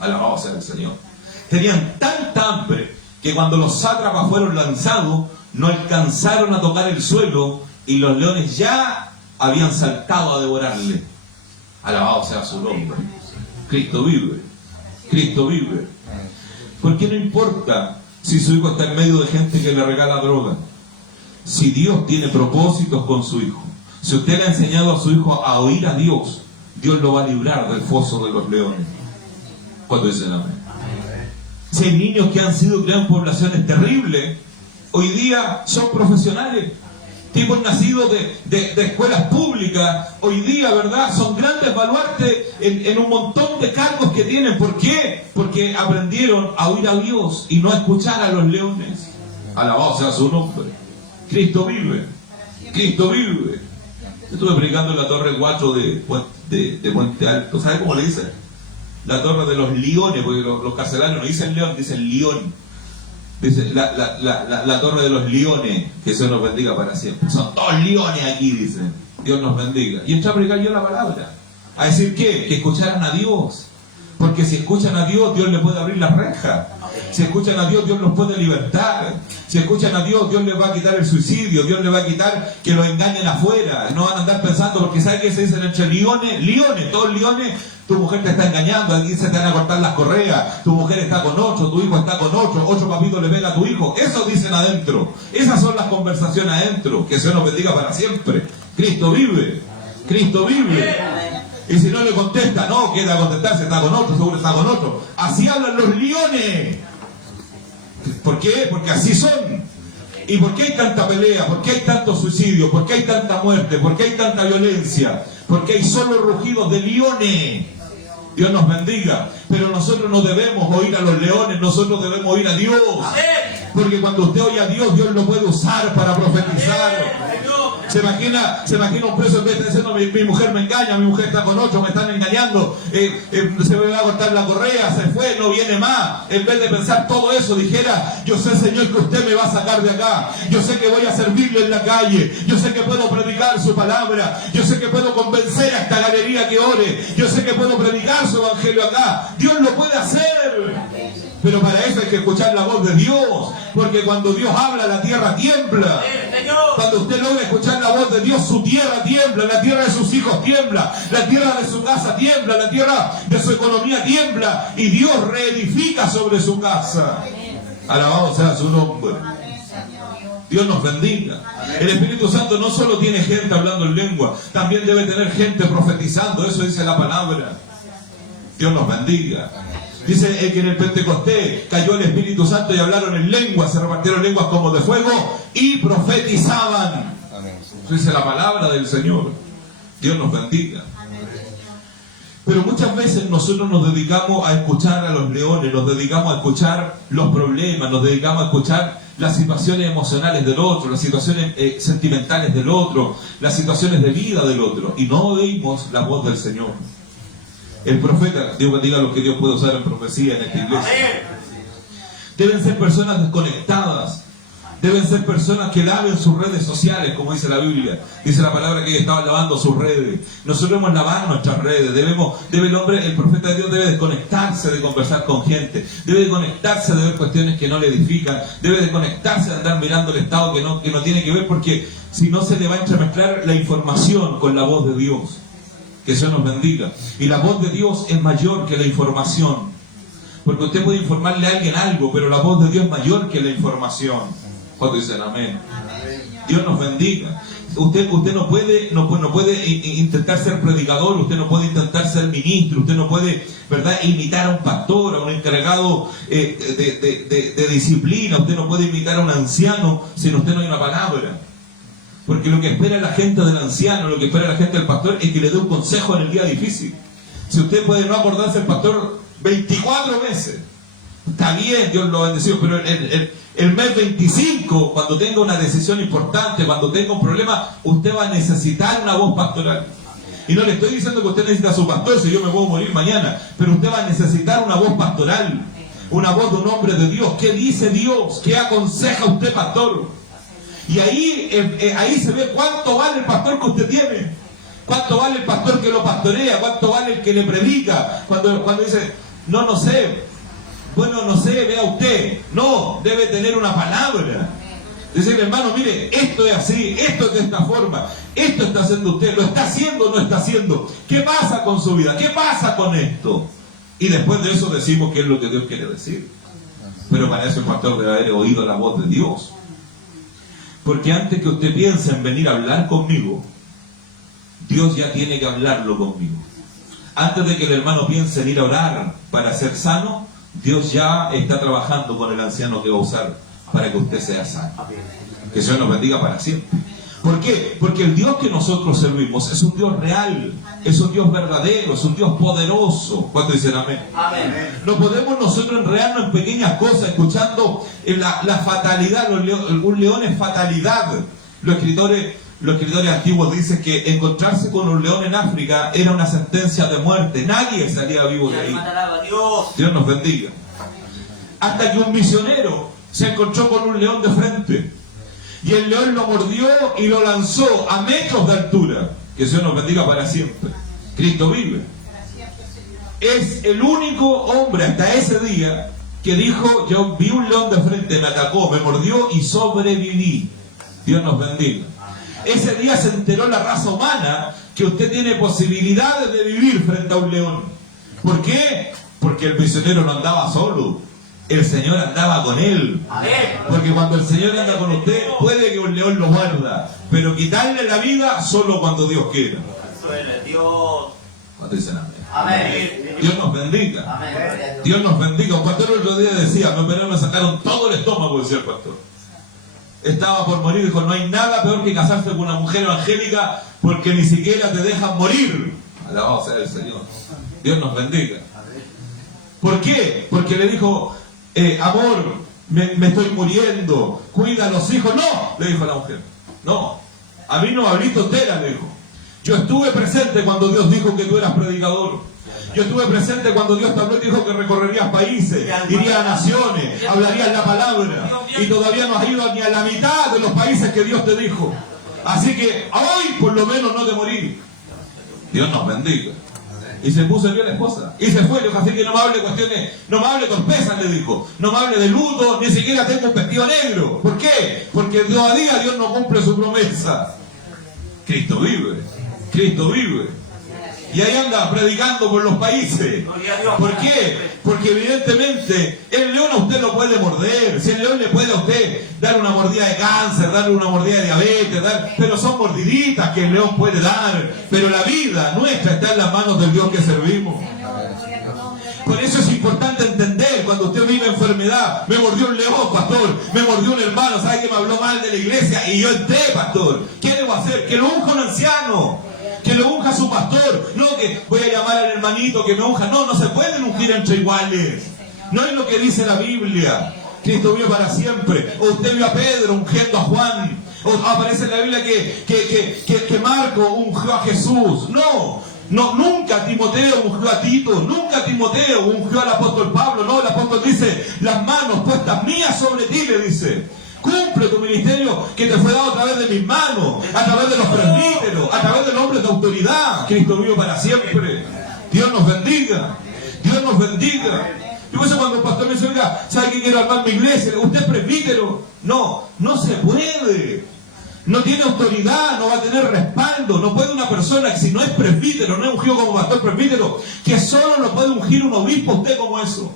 Alabado sea el Señor. Tenían tanta hambre que cuando los sátrapas fueron lanzados, no alcanzaron a tocar el suelo y los leones ya habían saltado a devorarle. Alabado sea su nombre. Cristo vive. Cristo vive. ¿Por qué no importa si su hijo está en medio de gente que le regala droga? Si Dios tiene propósitos con su hijo, si usted le ha enseñado a su hijo a oír a Dios, Dios lo va a librar del foso de los leones. ¿Cuánto dicen amén? Si hay niños que han sido criados en poblaciones terribles, hoy día son profesionales. Tipos nacidos de escuelas públicas, hoy día, ¿verdad? Son grandes baluartes en un montón de cargos que tienen. ¿Por qué? Porque aprendieron a oír a Dios y no a escuchar a los leones. Alabado sea su nombre. Cristo vive. Cristo vive. Yo estuve predicando en la Torre 4 de Puente Alto. ¿Sabe cómo le dicen? La Torre de los Leones, porque los carcelarios no dicen león, dicen león. Dice la Torre de los Leones, que Dios nos bendiga para siempre. Son todos leones aquí, dicen. Dios nos bendiga. Y entré a predicar yo la palabra. ¿A decir qué? Que escucharan a Dios. Porque si escuchan a Dios, Dios les puede abrir las rejas. Si escuchan a Dios, Dios los puede libertar. Si escuchan a Dios, Dios les va a quitar el suicidio. Dios les va a quitar que los engañen afuera. No van a andar pensando, porque ¿sabe qué se dicen entre leones? Leones, todos leones. Tu mujer te está engañando, aquí se te van a cortar las correas, tu mujer está con 8, tu hijo está con 8 papitos le pega a tu hijo. Eso dicen adentro. Esas son las conversaciones adentro. Que Dios nos bendiga para siempre. Cristo vive. Cristo vive. Y si no le contesta, no, quiere contestarse, está con 8, seguro está con 8. Así hablan los leones. ¿Por qué? Porque así son. ¿Y por qué hay tanta pelea? ¿Por qué hay tanto suicidio? ¿Por qué hay tanta muerte? ¿Por qué hay tanta violencia? Porque hay solo rugidos de leones. Dios nos bendiga. Pero nosotros no debemos oír a los leones, nosotros debemos oír a Dios. Porque cuando usted oye a Dios, Dios lo puede usar para profetizar. Se imagina un preso en vez de diciendo, mi mujer me engaña, mi mujer está con 8, me están engañando, se me va a cortar la correa, se fue, no viene más. En vez de pensar todo eso, dijera, yo sé, Señor, que usted me va a sacar de acá. Yo sé que voy a servirle en la calle. Yo sé que puedo predicar su palabra. Yo sé que puedo convencer a esta galería que ore. Yo sé que puedo predicar su evangelio acá. Dios lo puede hacer. Pero para eso hay que escuchar la voz de Dios. Porque cuando Dios habla, la tierra tiembla. Cuando usted logra escuchar la voz de Dios, su tierra tiembla, la tierra de sus hijos tiembla, la tierra de su casa tiembla, la tierra de su economía tiembla, y Dios reedifica sobre su casa. Alabado sea su nombre. Dios nos bendiga. El Espíritu Santo no solo tiene gente hablando en lengua, también debe tener gente profetizando. Eso dice la palabra. Dios nos bendiga. Dice que en el Pentecostés cayó el Espíritu Santo y hablaron en lenguas, se repartieron lenguas como de fuego y profetizaban. Eso dice la palabra del Señor. Dios nos bendiga. Pero muchas veces nosotros nos dedicamos a escuchar a los leones, nos dedicamos a escuchar los problemas, nos dedicamos a escuchar las situaciones emocionales del otro, las situaciones sentimentales del otro, las situaciones de vida del otro, y no oímos la voz del Señor. El profeta, Dios bendiga lo que Dios puede usar en profecía en esta iglesia. Deben ser personas desconectadas. Deben ser personas que laven sus redes sociales, como dice la Biblia. Dice la palabra que ellos estaban lavando sus redes. Nosotros debemos lavar nuestras redes. El profeta de Dios debe desconectarse de conversar con gente. Debe desconectarse de ver cuestiones que no le edifican. Debe desconectarse de andar mirando el estado que no tiene que ver, porque si no se le va a entremezclar la información con la voz de Dios. Que Dios nos bendiga. Y la voz de Dios es mayor que la información. Porque usted puede informarle a alguien algo, pero la voz de Dios es mayor que la información. ¿Cuánto dicen amén? Dios nos bendiga. Usted no puede intentar ser predicador, usted no puede intentar ser ministro, usted no puede, ¿verdad?, imitar a un pastor, a un encargado de disciplina, usted no puede imitar a un anciano si usted no hay una palabra. Porque lo que espera la gente del anciano, lo que espera la gente del pastor es que le dé un consejo en el día difícil. Si usted puede no acordarse del pastor 24 veces, Está bien, Dios lo ha bendecido, pero el mes 25, cuando tenga una decisión importante, cuando tenga un problema, usted va a necesitar una voz pastoral. Y no le estoy diciendo que usted necesita a su pastor, si yo me puedo morir mañana, pero usted va a necesitar una voz pastoral, una voz de un hombre de Dios. ¿Qué dice Dios? ¿Qué aconseja usted, pastor? Y ahí se ve cuánto vale el pastor que usted tiene, cuánto vale el pastor que lo pastorea, cuánto vale el que le predica. Cuando dice, no sé, bueno, no sé, vea usted. No, debe tener una palabra. Decirle, hermano, mire, esto es así, esto es de esta forma, esto está haciendo usted, lo está haciendo o no está haciendo. ¿Qué pasa con su vida? ¿Qué pasa con esto? Y después de eso decimos qué es lo que Dios quiere decir. Pero para eso el pastor debe haber oído la voz de Dios. Porque antes que usted piense en venir a hablar conmigo, Dios ya tiene que hablarlo conmigo. Antes de que el hermano piense en ir a orar para ser sano, Dios ya está trabajando con el anciano que va a usar para que usted sea sano. Que el Señor nos bendiga para siempre. ¿Por qué? Porque el Dios que nosotros servimos es un Dios real, es un Dios verdadero, es un Dios poderoso. ¿Cuántos dicen amén? Amén. No podemos nosotros enredarnos en pequeñas cosas, escuchando la fatalidad. Un león es fatalidad. Los escritores antiguos dicen que encontrarse con un león en África era una sentencia de muerte. Nadie salía vivo de ahí. Dios nos bendiga. Hasta que un misionero se encontró con un león de frente. Y el león lo mordió y lo lanzó a metros de altura. Que Dios nos bendiga para siempre. Cristo vive. Es el único hombre hasta ese día que dijo, yo vi un león de frente, me atacó, me mordió y sobreviví. Dios nos bendiga. Ese día se enteró la raza humana que usted tiene posibilidades de vivir frente a un león. ¿Por qué? Porque el misionero no andaba solo. El Señor andaba con él. Porque cuando el Señor anda con usted, puede que un león lo guarda, pero quitarle la vida solo cuando Dios quiera. Cuando dicen amén. Dios nos bendiga. Dios nos bendiga. Un pastor el otro día decía, me sacaron todo el estómago, decía el pastor. Estaba por morir, dijo, no hay nada peor que casarse con una mujer evangélica porque ni siquiera te dejan morir. Alabado sea el Señor. Dios nos bendiga. ¿Por qué? Porque le dijo, amor, me estoy muriendo, cuida a los hijos. No, le dijo a la mujer. No, a mí no me habliste entera, le dijo. Yo estuve presente cuando Dios dijo que tú eras predicador. Yo estuve presente cuando Dios te habló y dijo que recorrerías países, irías a naciones, hablarías la palabra. Y todavía no has ido ni a la mitad de los países que Dios te dijo. Así que hoy por lo menos no te morí. Dios nos bendiga. Y se puso bien la esposa. Y se fue, le dijo, así que no me hable cuestiones, no me hable torpezas, le dijo. No me hable de luto, ni siquiera tengo un vestido negro. ¿Por qué? Porque día a día Dios no cumple su promesa. Cristo vive. Cristo vive. Y ahí anda predicando por los países. ¿Por qué? Porque evidentemente el león a usted lo puede morder. Si el león le puede a usted dar una mordida de cáncer, darle una mordida de diabetes, pero son mordiditas que el león puede dar. Pero la vida nuestra está en las manos del Dios que servimos. Por eso es importante entender cuando usted vive enfermedad. Me mordió un león, pastor. Me mordió un hermano, ¿sabe que me habló mal de la iglesia? Y yo entré, pastor. ¿Qué debo hacer? Que lo unja un anciano. Que lo unja su pastor. No que voy a llamar al hermanito que me unja. No, no se pueden ungir entre iguales. No es lo que dice la Biblia. Cristo vive para siempre. O usted vio a Pedro ungiendo a Juan. O aparece en la Biblia que Marco ungió a Jesús. No, nunca Timoteo ungió a Tito. Nunca Timoteo ungió al apóstol Pablo. No, el apóstol dice, las manos puestas mías sobre ti, le dice. Cumple tu ministerio que te fue dado a través de mis manos, a través de los presbíteros, a través de los hombres de autoridad. Cristo vive para siempre. Dios nos bendiga. Dios nos bendiga. Y por eso cuando el pastor me dice, oiga, ¿sabe que quiero armar mi iglesia? ¿Usted es presbítero? No, no se puede. No tiene autoridad, no va a tener respaldo. No puede una persona que si no es presbítero, no es ungido como pastor presbítero, que solo lo puede ungir un obispo, usted como eso.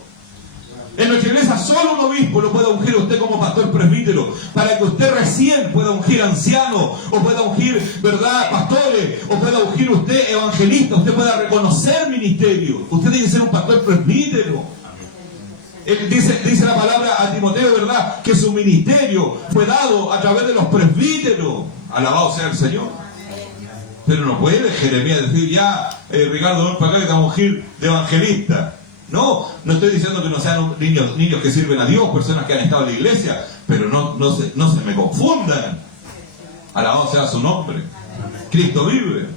En nuestra iglesia solo un obispo lo puede ungir usted como pastor presbítero, para que usted recién pueda ungir ancianos, o pueda ungir, ¿verdad?, pastores, o pueda ungir usted evangelista, usted pueda reconocer ministerio. Usted tiene que ser un pastor presbítero. Dice la palabra a Timoteo, ¿verdad?, que su ministerio fue dado a través de los presbíteros. Alabado sea el Señor. Pero no puede Jeremías decir, ya, Ricardo, ven para acá que te vamos a ungir de evangelista. No estoy diciendo que no sean niños que sirven a Dios, personas que han estado en la iglesia, pero no se me confundan. Alabado sea su nombre. Cristo vive.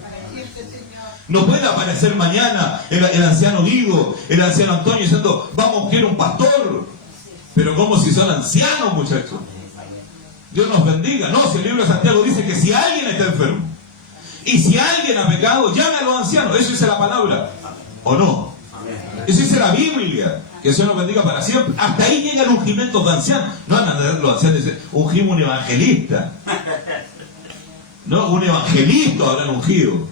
No puede aparecer mañana el anciano Guido, el anciano Antonio diciendo, vamos a buscar un pastor. Pero como si son ancianos, muchachos. Dios nos bendiga. No, si el libro de Santiago dice que si alguien está enfermo y si alguien ha pecado, llame a los ancianos. Eso dice la palabra. ¿O no? Eso dice la Biblia. Que Dios nos bendiga para siempre. Hasta ahí llega el ungimiento de ancianos. No van a los ancianos dicen, ungimos un evangelista. No, un evangelista habrán ungido.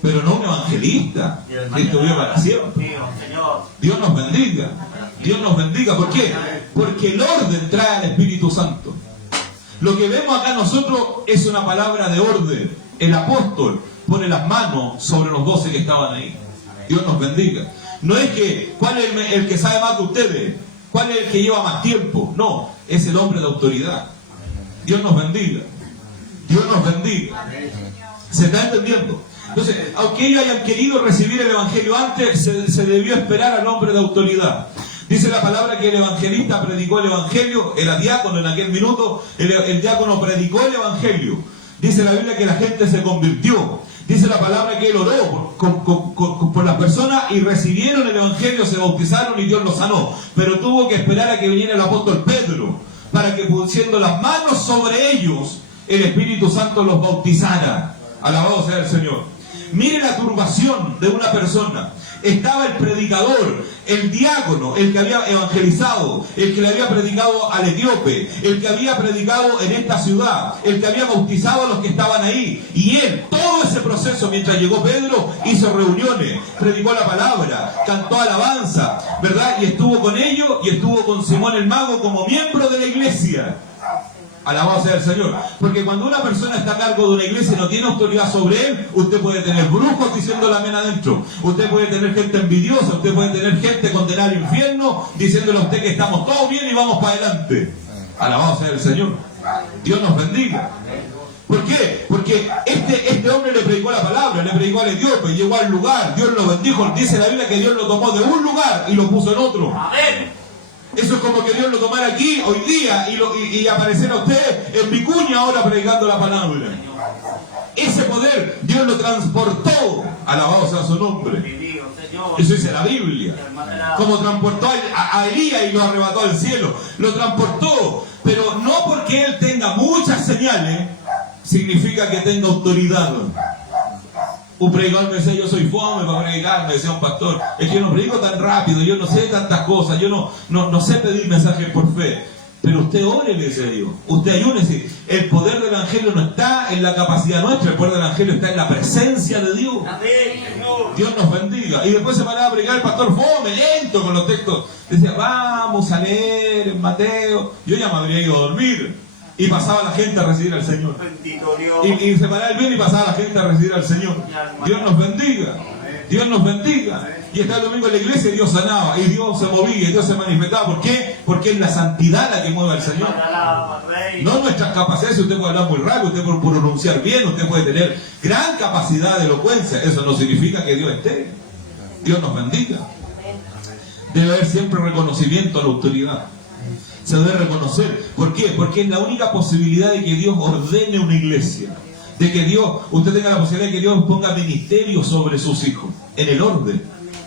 Pero no un evangelista. Cristo vive para siempre. Dios nos bendiga. Dios nos bendiga. ¿Por qué? Porque el orden trae al Espíritu Santo. Lo que vemos acá nosotros es una palabra de orden. El apóstol pone las manos sobre los 12 que estaban ahí. Dios nos bendiga. No es que, ¿cuál es el que sabe más que ustedes? ¿Cuál es el que lleva más tiempo? No, es el hombre de autoridad. Dios nos bendiga. Dios nos bendiga. ¿Se está entendiendo? Entonces, aunque ellos hayan querido recibir el Evangelio antes, se debió esperar al hombre de autoridad. Dice la palabra que el evangelista predicó el Evangelio, era diácono en aquel minuto, el diácono predicó el Evangelio. Dice la Biblia que la gente se convirtió. Dice la palabra que él oró por las personas y recibieron el Evangelio, se bautizaron y Dios los sanó. Pero tuvo que esperar a que viniera el apóstol Pedro, para que pusiendo las manos sobre ellos, el Espíritu Santo los bautizara. Alabado sea el Señor. Mire la turbación de una persona. Estaba el predicador, el diácono, el que había evangelizado, el que le había predicado al etíope, el que había predicado en esta ciudad, el que había bautizado a los que estaban ahí. Y él, todo ese proceso, mientras llegó Pedro, hizo reuniones, predicó la palabra, cantó alabanza, ¿verdad? Y estuvo con ellos y estuvo con Simón el Mago como miembro de la iglesia. Alabado sea el Señor. Porque cuando una persona está a cargo de una iglesia y no tiene autoridad sobre él, usted puede tener brujos diciéndole amén adentro. Usted puede tener gente envidiosa, usted puede tener gente condenada al infierno diciéndole a usted que estamos todos bien y vamos para adelante. Alabado sea el Señor. Dios nos bendiga. ¿Por qué? Porque este hombre le predicó la palabra, le predicó al etíope, llegó al lugar, Dios lo bendijo. Dice la Biblia que Dios lo tomó de un lugar y lo puso en otro. Amén. Eso es como que Dios lo tomara aquí, hoy día, y apareciera usted en Vicuña ahora predicando la palabra. Ese poder, Dios lo transportó. Alabado sea su nombre. Eso dice la Biblia. Como transportó a Elías y lo arrebató al cielo. Lo transportó. Pero no porque él tenga muchas señales, significa que tenga autoridad. Un predicador me decía, yo soy fome para predicar, me decía un pastor, es que yo no predico tan rápido, yo no sé tantas cosas, yo no sé pedir mensajes por fe. Pero usted ore, le decía yo, usted ayúnese. El poder del Evangelio no está en la capacidad nuestra, el poder del Evangelio está en la presencia de Dios. Dios nos bendiga. Y después se paraba a predicar el pastor fome, lento con los textos. Decía, vamos a leer en Mateo. Yo ya me habría ido a dormir. Y pasaba la gente a recibir al Señor. Y se paraba el bien y pasaba la gente a recibir al Señor. Dios nos bendiga. Dios nos bendiga. Y está el domingo en la iglesia y Dios sanaba. Y Dios se movía y Dios se manifestaba. ¿Por qué? Porque es la santidad la que mueve al Señor. No nuestras capacidades. Usted puede hablar muy rápido, usted puede pronunciar bien, usted puede tener gran capacidad de elocuencia. Eso no significa que Dios esté. Dios nos bendiga. Debe haber siempre reconocimiento a la autoridad. Se debe reconocer. ¿Por qué? Porque es la única posibilidad de que Dios ordene una iglesia. De que Dios, usted tenga la posibilidad de que Dios ponga ministerio sobre sus hijos. En el orden,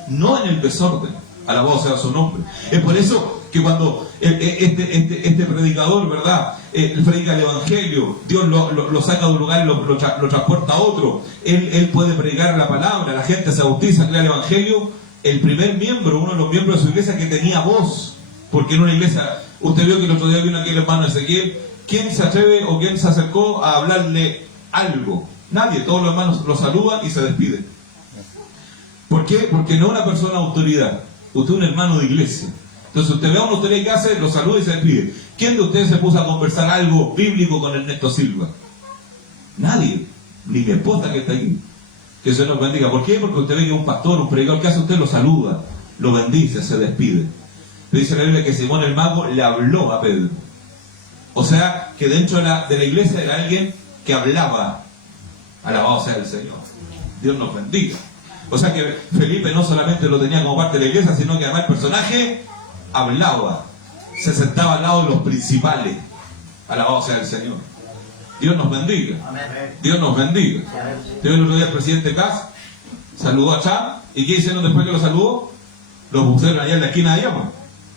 no en el desorden. Alabado sea su nombre. Es por eso que cuando este predicador, ¿verdad? Predica el Evangelio, Dios lo saca de un lugar y lo transporta a otro. Él puede predicar la palabra, la gente se bautiza, crea el Evangelio. El primer miembro, uno de los miembros de su iglesia que tenía voz. Porque en una iglesia, usted vio que el otro día vino aquí el hermano Ezequiel, ¿quién se atreve o quién se acercó a hablarle algo? Nadie, todos los hermanos lo saludan y se despiden. ¿Por qué? Porque no es una persona de autoridad, usted es un hermano de iglesia. Entonces usted ve a una autoridad que hace, lo saluda y se despide. ¿Quién de ustedes se puso a conversar algo bíblico con Ernesto Silva? Nadie, ni mi esposa que está aquí. Que se nos bendiga. ¿Por qué? Porque usted ve que un pastor, un predicador que hace, usted lo saluda, lo bendice, se despide. Pero dice la Biblia que Simón el Mago le habló a Pedro. O sea, que dentro de la iglesia era alguien que hablaba. Alabado sea el Señor. Dios nos bendiga. O sea que Felipe no solamente lo tenía como parte de la iglesia, sino que además el personaje hablaba, se sentaba al lado de los principales. Alabado sea el Señor. Dios nos bendiga. Dios nos bendiga. El otro día el presidente Kass saludó a Cham, ¿y qué hicieron después que lo saludó? Lo pusieron allá en la esquina de Llama.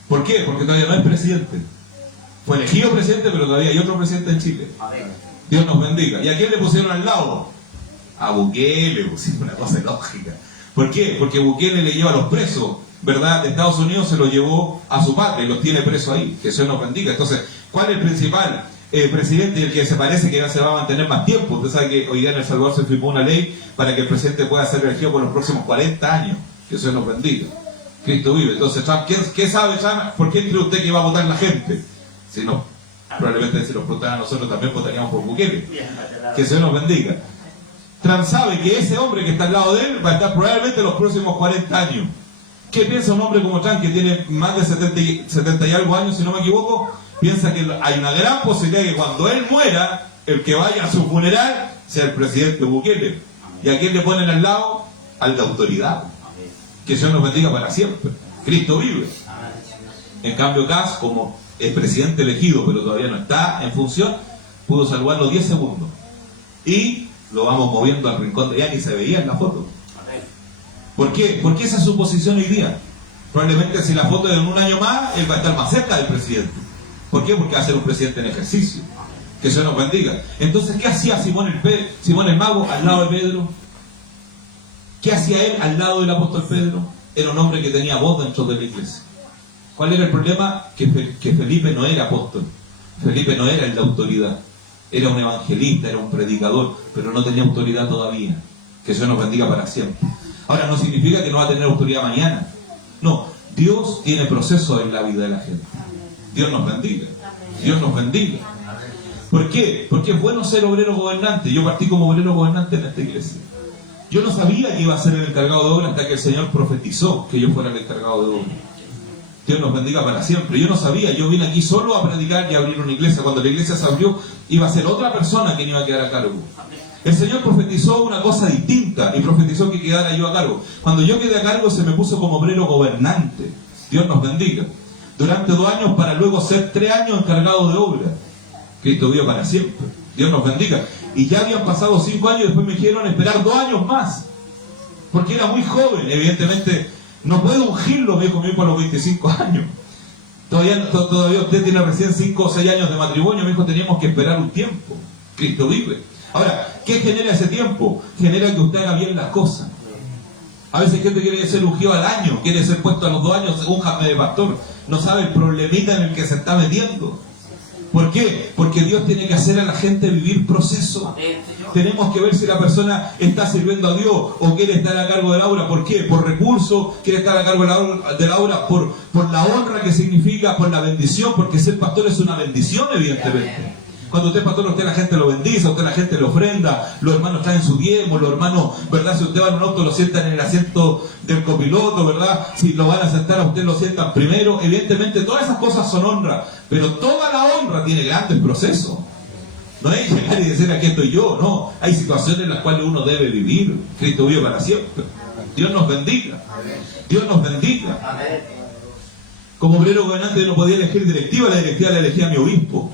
¿Por qué? Porque todavía no es presidente. Fue elegido presidente, pero todavía hay otro presidente en Chile. Dios nos bendiga. ¿Y a quién le pusieron al lado? A Bukele, pusieron una cosa lógica. ¿Por qué? Porque Bukele le lleva a los presos, ¿verdad? De Estados Unidos se los llevó a su patria y los tiene presos ahí. Que Dios nos bendiga. Entonces, ¿cuál es el principal presidente y el que se parece que ya se va a mantener más tiempo? Usted sabe que hoy día en El Salvador se firmó una ley para que el presidente pueda ser elegido por los próximos 40 años. Que Dios nos bendiga. Cristo vive. Entonces, Trump, ¿qué sabe Trump? ¿Por qué cree usted que va a votar la gente? Si no, probablemente si nos preguntaran a nosotros también votaríamos por Bukele. Que Dios nos bendiga. Trump sabe que ese hombre que está al lado de él va a estar probablemente los próximos 40 años. ¿Qué piensa un hombre como Trump que tiene más de 70 y algo años, si no me equivoco? Piensa que hay una gran posibilidad de que cuando él muera, el que vaya a su funeral sea el presidente Bukele. ¿Y a quién le ponen al lado? Al de autoridad. Que Dios nos bendiga para siempre. Cristo vive. En cambio, Kass, como es presidente elegido, pero todavía no está en función, pudo saludarlo 10 segundos. Y lo vamos moviendo al rincón de allá, ni se veía en la foto. ¿Por qué? Porque esa es su posición hoy día. Probablemente si la foto es en un año más, él va a estar más cerca del presidente. ¿Por qué? Porque va a ser un presidente en ejercicio. Que Dios nos bendiga. Entonces, ¿qué hacía Simón el Mago al lado de Pedro? ¿Qué hacía él al lado del apóstol Pedro? Era un hombre que tenía voz dentro de la iglesia. ¿Cuál era el problema? Que Felipe no era apóstol. Felipe no era el de autoridad. Era un evangelista, era un predicador, pero no tenía autoridad todavía. Que Dios nos bendiga para siempre. Ahora, no significa que no va a tener autoridad mañana. No, Dios tiene procesos en la vida de la gente. Dios nos bendiga. Dios nos bendiga. ¿Por qué? Porque es bueno ser obrero gobernante. Yo partí como obrero gobernante en esta iglesia. Yo no sabía que iba a ser el encargado de obra hasta que el Señor profetizó que yo fuera el encargado de obra. Dios nos bendiga para siempre. Yo no sabía, yo vine aquí solo a predicar y a abrir una iglesia. Cuando la iglesia se abrió, iba a ser otra persona quien iba a quedar a cargo. El Señor profetizó una cosa distinta y profetizó que quedara yo a cargo. Cuando yo quedé a cargo se me puso como obrero gobernante. Dios nos bendiga. Durante 2 años para luego ser 3 años encargado de obra. Cristo vive para siempre. Dios nos bendiga. Y ya habían pasado 5 años y después me dijeron esperar 2 años más. Porque era muy joven. Evidentemente no puedo ungirlo, me dijo mi hijo a los 25 años. Todavía usted tiene recién 5 o 6 años de matrimonio. Me dijo teníamos que esperar un tiempo. Cristo vive. Ahora, ¿qué genera ese tiempo? Genera que usted haga bien las cosas. A veces gente quiere ser ungido al año, quiere ser puesto a los 2 años, únjame de pastor. No sabe el problemita en el que se está metiendo. ¿Por qué? Porque Dios tiene que hacer a la gente vivir proceso. Tenemos que ver si la persona está sirviendo a Dios o quiere estar a cargo de la obra. ¿Por qué? Por recursos, quiere estar a cargo de la obra, por la honra que significa, por la bendición, porque ser pastor es una bendición, evidentemente. Cuando usted es pastor, usted la gente lo bendice, usted la gente le ofrenda, los hermanos traen su diezmo, los hermanos, ¿verdad? Si usted va en un auto, lo sientan en el asiento del copiloto, ¿verdad? Si lo van a sentar a usted, lo sientan primero. Evidentemente, todas esas cosas son honra, pero toda la honra tiene grandes procesos. No hay llegar y decir, aquí estoy yo, no. Hay situaciones en las cuales uno debe vivir. Cristo vive para siempre. Dios nos bendiga. Dios nos bendiga. Como obrero gobernante yo no podía elegir directiva, la directiva la elegía mi obispo.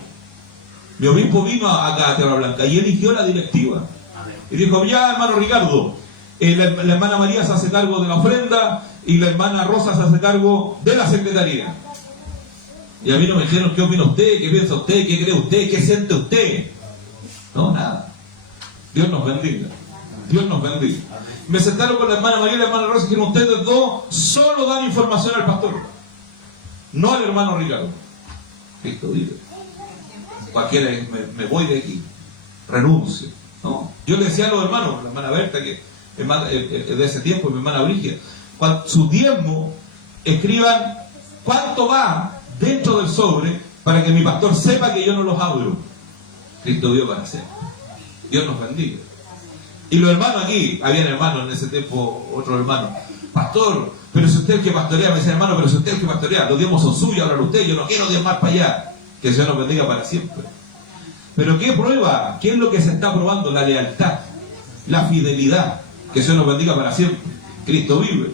Mi obispo vino acá a Tierra Blanca y eligió la directiva. Y dijo, ya hermano Ricardo, la hermana María se hace cargo de la ofrenda y la hermana Rosa se hace cargo de la secretaría. Y a mí no me dijeron qué opina usted, qué piensa usted, qué cree usted, qué siente usted. No, nada. Dios nos bendiga. Dios nos bendiga. Me sentaron con la hermana María y la hermana Rosa y dijeron, ustedes dos solo dan información al pastor, no al hermano Ricardo. Cristo vive. Cualquiera, me voy de aquí, renuncio. ¿No? Yo le decía a los hermanos, la hermana Berta, que de ese tiempo, mi hermana Brígida, su diezmo, escriban cuánto va dentro del sobre para que mi pastor sepa que yo no los abro. Cristo dio para hacer. Dios nos bendiga. Y los hermanos aquí, habían hermanos en ese tiempo, otros hermanos, pastor, pero si usted es el que pastorea, me decía hermano, pero si usted es el que pastorea, los diezmos son suyos, ahora usted, yo no quiero diezmar para allá. Que el Señor nos bendiga para siempre. Pero ¿qué prueba? ¿Qué es lo que se está probando? La lealtad, la fidelidad. Que el Señor nos bendiga para siempre. Cristo vive.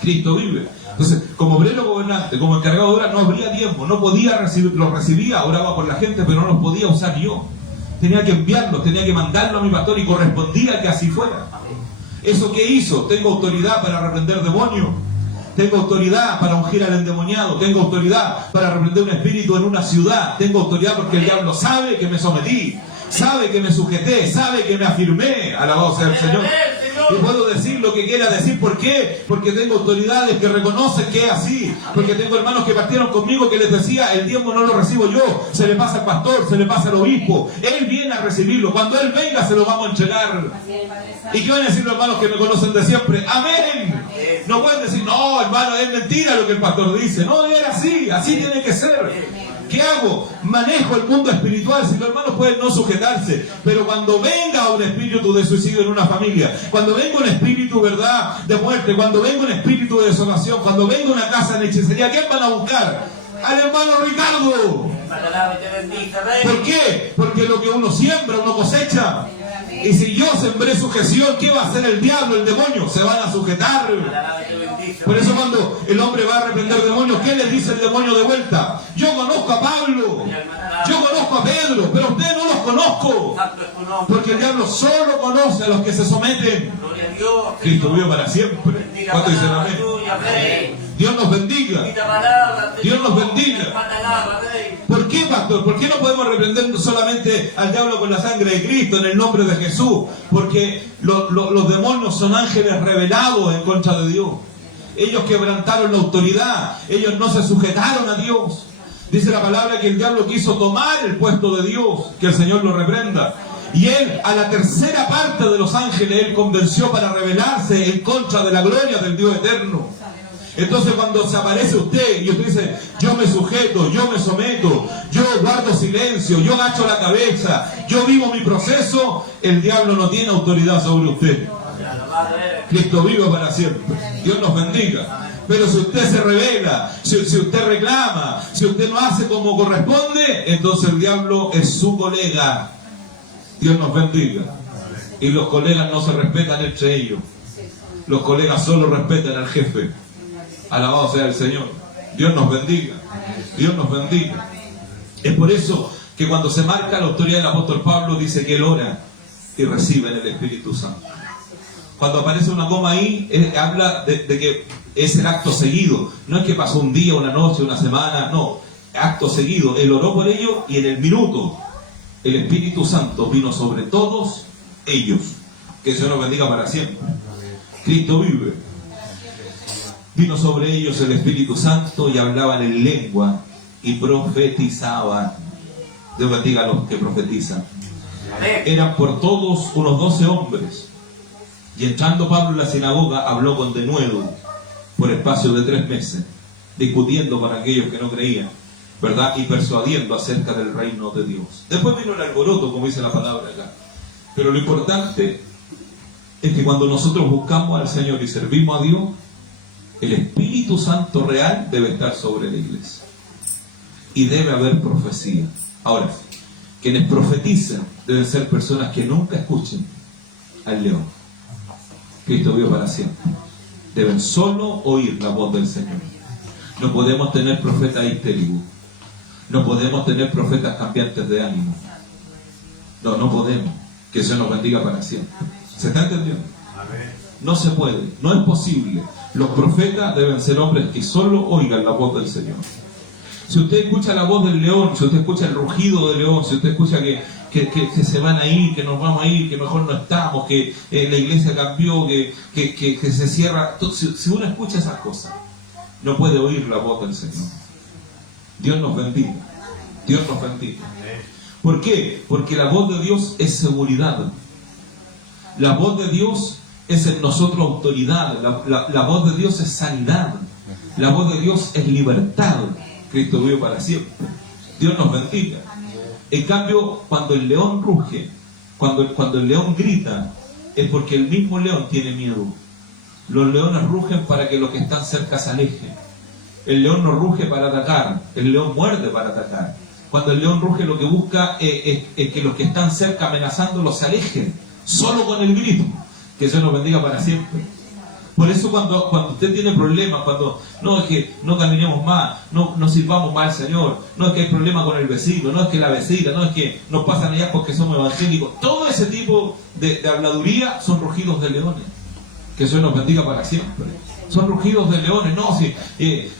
Cristo vive. Entonces, como obrero gobernante, como encargado de obra, no habría tiempo, no podía recibir, los recibía, oraba por la gente, pero no los podía usar yo. Tenía que enviarlos, tenía que mandarlos a mi pastor y correspondía que así fuera. ¿Eso qué hizo? Tengo autoridad para reprender demonios. Tengo autoridad para ungir al endemoniado. Tengo autoridad para reprender un espíritu en una ciudad. Tengo autoridad porque el diablo sabe que me sometí, sabe que me sujeté, sabe que me afirmé. Alabado sea el Señor. Y puedo decir lo que quiera decir. ¿Por qué? Porque tengo autoridades que reconocen que es así. Porque tengo hermanos que partieron conmigo que les decía, el diezmo no lo recibo yo, se le pasa al pastor, se le pasa al obispo. Él viene a recibirlo. Cuando Él venga se lo vamos a entregar. ¿Y qué van a decir los hermanos que me conocen de siempre? ¡Amén! No pueden decir, no, hermano, es mentira lo que el pastor dice. No, es así, así tiene que ser. ¿Qué hago? Manejo el mundo espiritual. Si los hermanos pueden no sujetarse, pero cuando venga un espíritu de suicidio en una familia, cuando venga un espíritu, verdad, de muerte, cuando venga un espíritu de desolación, cuando venga una casa en hechicería, ¿quién van a buscar? Al hermano Ricardo. ¿Por qué? Porque lo que uno siembra, uno cosecha. Y si yo sembré sujeción, ¿qué va a hacer el diablo, el demonio? Se van a sujetar. Por eso cuando el hombre va a reprender demonios, ¿qué le dice el demonio de vuelta? Yo conozco a Pablo, yo conozco a Pedro, pero ustedes no los conozco. Porque el diablo solo conoce a los que se someten. Cristo vive para siempre. ¿Cuánto dicen amén? Dios nos bendiga. Dios nos bendiga. ¿Por qué, pastor? ¿Por qué no podemos reprender solamente al diablo con la sangre de Cristo en el nombre de Jesús? Porque los demonios son ángeles rebelados en contra de Dios. Ellos quebrantaron la autoridad. Ellos no se sujetaron a Dios. Dice la palabra que el diablo quiso tomar el puesto de Dios. Que el Señor lo reprenda. Y él, a la tercera parte de los ángeles, él convenció para rebelarse en contra de la gloria del Dios eterno. Entonces cuando se aparece usted y usted dice, yo me sujeto, yo me someto, yo guardo silencio, yo agacho la cabeza, yo vivo mi proceso, el diablo no tiene autoridad sobre usted. Cristo vive para siempre. Dios nos bendiga. Pero si usted se revela, si usted reclama, si usted no hace como corresponde, entonces el diablo es su colega. Dios nos bendiga. Y los colegas no se respetan entre ellos. Los colegas solo respetan al jefe. Alabado sea el Señor. Dios nos bendiga. Dios nos bendiga. Es por eso que cuando se marca la autoridad del apóstol Pablo, dice que él ora y recibe en el Espíritu Santo. Cuando aparece una coma ahí, habla de que es el acto seguido. No es que pasó un día, una noche, una semana. No, acto seguido. Él oró por ellos y en el minuto el Espíritu Santo vino sobre todos ellos. Que el Señor nos bendiga para siempre. Cristo vive. Vino sobre ellos el Espíritu Santo y hablaban en lengua y profetizaban. Dios bendiga a los que profetizan. Eran por todos unos 12 hombres. Y entrando Pablo en la sinagoga, habló con denuedo por espacio de 3 meses, discutiendo con aquellos que no creían, ¿verdad? Y persuadiendo acerca del reino de Dios. Después vino el alboroto, como dice la palabra acá. Pero lo importante es que cuando nosotros buscamos al Señor y servimos a Dios, el Espíritu Santo real debe estar sobre la iglesia. Y debe haber profecía. Ahora, quienes profetizan deben ser personas que nunca escuchen al león. Cristo vive para siempre. Deben solo oír la voz del Señor. No podemos tener profetas histéricos. No podemos tener profetas cambiantes de ánimo. No podemos. Que Dios nos bendiga para siempre. ¿Se está entendiendo? No se puede, no es posible. Los profetas deben ser hombres que solo oigan la voz del Señor. Si usted escucha la voz del león, si usted escucha el rugido del león, si usted escucha que se van a ir, que nos vamos a ir, que mejor no estamos, que la iglesia cambió, que se cierra. Si uno escucha esas cosas, no puede oír la voz del Señor. Dios nos bendiga. Dios nos bendiga. ¿Por qué? Porque la voz de Dios es seguridad. La voz de Dios es en nosotros autoridad. La voz de Dios es sanidad. La voz de Dios es libertad. Cristo vive para siempre. Dios nos bendiga. En cambio, cuando el león ruge, cuando el león grita, es porque el mismo león tiene miedo. Los leones rugen para que los que están cerca se alejen. El león no ruge para atacar, el león muerde para atacar. Cuando el león ruge, lo que busca es que los que están cerca amenazándolo se alejen, solo con el grito. Que Dios nos bendiga para siempre. Por eso cuando usted tiene problemas, cuando no es que no caminemos más, no sirvamos más al Señor, no es que hay problemas con el vecino, no es que la vecina, no es que nos pasan allá porque somos evangélicos, todo ese tipo de habladuría son rugidos de leones. Que Dios nos bendiga para siempre. Son rugidos de leones. No, si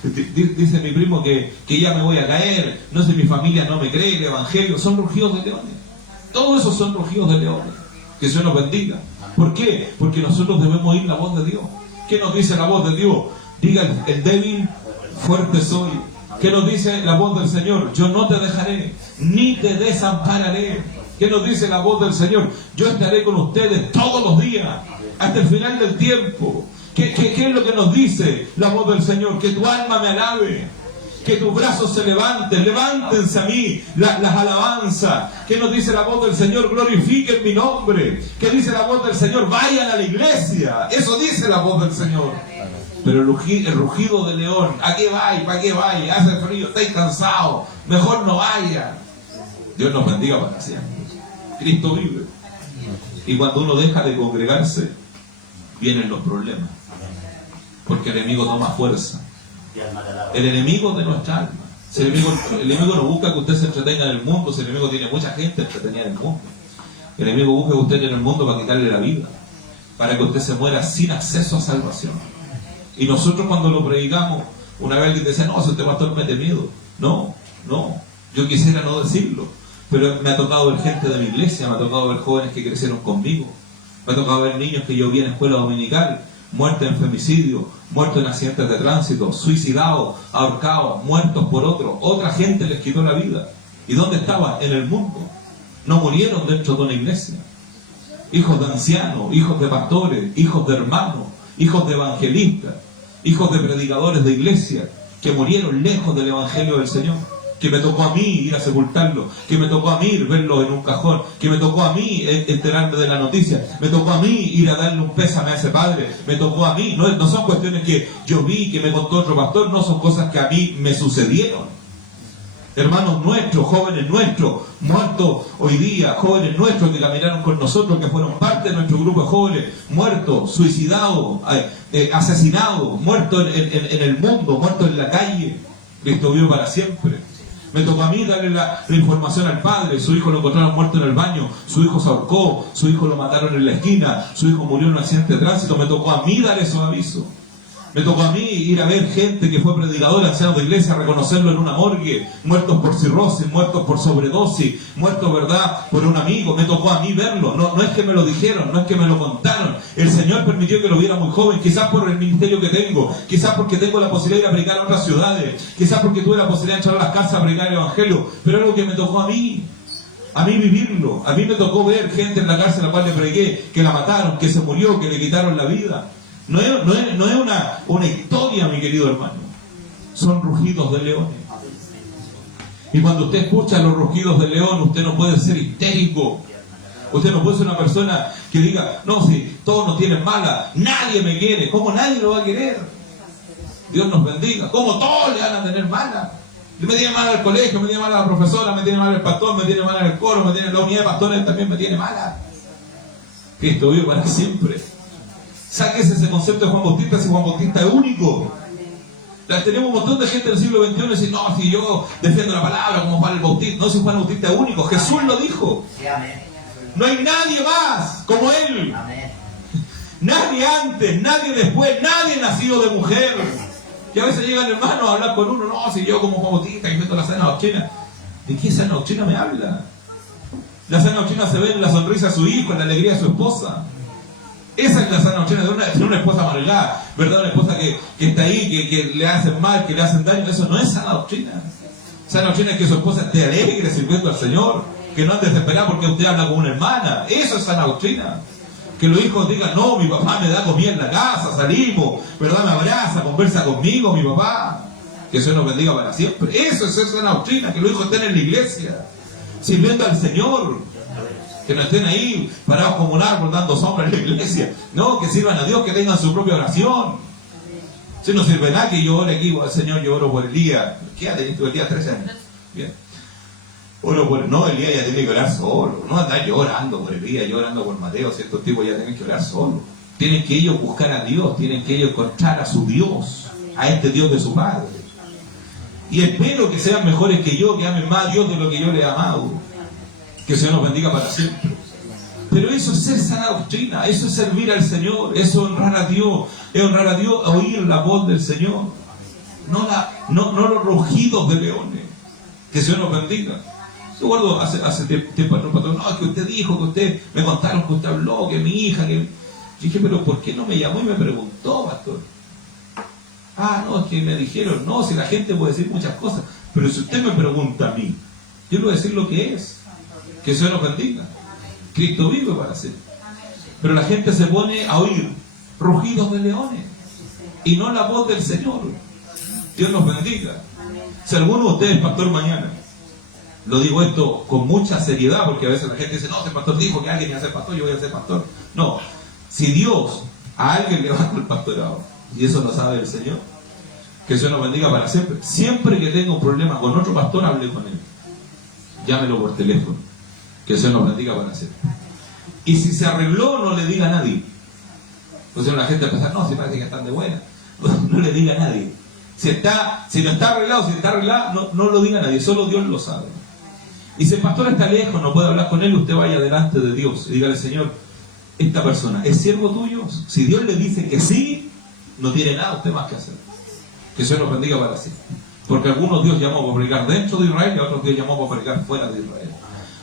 dice mi primo que ya me voy a caer, no sé, mi familia no me cree el evangelio, son rugidos de leones. Todos esos son rugidos de leones. Que Dios nos bendiga. ¿Por qué? Porque nosotros debemos oír la voz de Dios. ¿Qué nos dice la voz de Dios? Diga el débil, fuerte soy. ¿Qué nos dice la voz del Señor? Yo no te dejaré, ni te desampararé. ¿Qué nos dice la voz del Señor? Yo estaré con ustedes todos los días, hasta el final del tiempo. ¿Qué es lo que nos dice la voz del Señor? Que tu alma me alabe, que tus brazos se levanten, levántense a mí las alabanzas. ¿Qué nos dice la voz del Señor? Glorifiquen mi nombre. ¿Qué dice la voz del Señor? Vayan a la iglesia. Eso dice la voz del Señor. Pero el rugido de león, ¿a qué vais? ¿Para qué vais? Hace frío, estáis cansados, mejor no vayan. Dios nos bendiga para siempre. Cristo vive. Y cuando uno deja de congregarse, vienen los problemas. Porque el enemigo toma fuerza. El enemigo de nuestra alma. El enemigo no busca que usted se entretenga en el mundo. El enemigo tiene mucha gente entretenida en el mundo. El enemigo busca que usted en el mundo para quitarle la vida, para que usted se muera sin acceso a salvación. Y nosotros cuando lo predicamos, una vez alguien decía, no, si este pastor mete miedo. No, yo quisiera no decirlo, pero me ha tocado ver gente de mi iglesia, me ha tocado ver jóvenes que crecieron conmigo, me ha tocado ver niños que yo vi en escuela dominical, muertos en femicidio, muertos en accidentes de tránsito, suicidados, ahorcados, muertos por otros. Otra gente les quitó la vida. ¿Y dónde estaban? En el mundo. No murieron dentro de una iglesia. Hijos de ancianos, hijos de pastores, hijos de hermanos, hijos de evangelistas, hijos de predicadores de iglesia, que murieron lejos del evangelio del Señor. Que me tocó a mí ir a sepultarlo, que me tocó a mí verlo en un cajón, que me tocó a mí enterarme de la noticia, me tocó a mí ir a darle un pésame a ese padre, me tocó a mí. No son cuestiones que yo vi, que me contó otro pastor, no son cosas que a mí me sucedieron. Hermanos nuestros, jóvenes nuestros, muertos hoy día, jóvenes nuestros que caminaron con nosotros, que fueron parte de nuestro grupo de jóvenes, muertos, suicidados, asesinados, muertos en el mundo, muertos en la calle. Cristo vive para siempre. Me tocó a mí darle la información al padre. Su hijo lo encontraron muerto en el baño, su hijo se ahorcó, su hijo lo mataron en la esquina, su hijo murió en un accidente de tránsito. Me tocó a mí dar esos avisos. Me tocó a mí ir a ver gente que fue predicadora, ancianos de iglesia, reconocerlo en una morgue, muertos por cirrosis, muertos por sobredosis, muertos, ¿verdad?, por un amigo. Me tocó a mí verlo. No es que me lo dijeron, no es que me lo contaron. El Señor permitió que lo viera muy joven, quizás por el ministerio que tengo, quizás porque tengo la posibilidad de ir a predicar a otras ciudades, quizás porque tuve la posibilidad de entrar a las casas a predicar el evangelio, pero algo que me tocó a mí vivirlo. A mí me tocó ver gente en la cárcel a la cual le prediqué, que la mataron, que se murió, que le quitaron la vida. No es una historia, mi querido hermano. Son rugidos de leones. Y cuando usted escucha los rugidos de león, usted no puede ser histérico. Usted no puede ser una persona que diga, no, si todos nos tienen mala, nadie me quiere. ¿Cómo nadie lo va a querer? Dios nos bendiga. ¿Cómo todos le van a tener mala? Me tiene mala el colegio, me tiene mala la profesora, me tiene mala el pastor, me tiene mala el coro, me tiene la unidad de pastores, también me tiene mala. Cristo vive para siempre. Sáquese ese concepto de Juan Bautista, si Juan Bautista es único. Tenemos un montón de gente del siglo XXI que dice, no, si yo defiendo la palabra como Juan el Bautista. No, si Juan Bautista es único, Jesús lo dijo. No hay nadie más como él. Nadie antes, nadie después, nadie nacido de mujer. Y a veces llegan hermanos a hablar con uno, no, si yo como Juan Bautista que meto la sana doctrina. ¿De qué sana doctrina me habla? La sana doctrina se ve en la sonrisa de su hijo, en la alegría de su esposa. Esa es la sana doctrina de una esposa amargada, ¿verdad? Una esposa que está ahí, que le hacen mal, que le hacen daño. Eso no es sana doctrina. Sana doctrina es que su esposa esté alegre sirviendo al Señor, que no ande desesperada porque usted habla con una hermana. Eso es sana doctrina. Que los hijos digan, no, mi papá me da comida en la casa, salimos, ¿verdad? Me abraza, conversa conmigo, mi papá. Que Dios nos bendiga para siempre. Eso es sana doctrina, que los hijos estén en la iglesia, sirviendo al Señor. Que no estén ahí parados como un árbol dando sombra en la iglesia. No, que sirvan a Dios, que tengan su propia oración. Si no sirve nada que yo ore aquí, Señor, yo oro por Elías. ¿Qué ha tenido Elías? 13 años. Bien. Oro por... No, Elías ya tiene que orar solo. No andar llorando por Elías, llorando por Mateo. Si estos tipos ya tienen que orar solo. Tienen que ellos buscar a Dios, tienen que ellos encontrar a su Dios, a este Dios de su Padre. Y espero que sean mejores que yo, que amen más a Dios de lo que yo le he amado. Que el Señor nos bendiga para siempre. Pero eso es ser sana doctrina, eso es servir al Señor, eso es honrar a Dios, oír la voz del Señor. No los rugidos de leones. Que el Señor nos bendiga. Yo guardo hace tiempo al pastor, no, que usted dijo, que usted me contaron que usted habló, que mi hija, que... Yo dije, pero ¿por qué no me llamó y me preguntó, pastor? Ah, no, es que me dijeron, no, si la gente puede decir muchas cosas, pero si usted me pregunta a mí, yo le voy a decir lo que es. Que el Señor nos bendiga. Cristo vive para siempre. Pero la gente se pone a oír rugidos de leones y no la voz del Señor. Dios nos bendiga. Si alguno de ustedes es pastor mañana, lo digo esto con mucha seriedad, porque a veces la gente dice, no, si el pastor dijo que alguien iba a ser pastor, yo voy a ser pastor. No, si Dios a alguien le va con el pastorado, y eso lo sabe el Señor, que el Señor nos bendiga para siempre. Siempre que tenga un problema con otro pastor, hable con él. Llámelo por teléfono. Que el Señor nos bendiga para siempre. Y si se arregló, no le diga a nadie. Entonces la gente empieza, no, si parece que están de buena. No le diga a nadie. Si no está arreglado, si está arreglado, no lo diga a nadie. Solo Dios lo sabe. Y si el pastor está lejos, no puede hablar con él, usted vaya delante de Dios y dígale, Señor, esta persona es siervo tuyo. Si Dios le dice que sí, no tiene nada usted más que hacer. Que el Señor nos bendiga para siempre. Porque a algunos Dios llamó para predicar dentro de Israel y a otros Dios llamó para predicar fuera de Israel.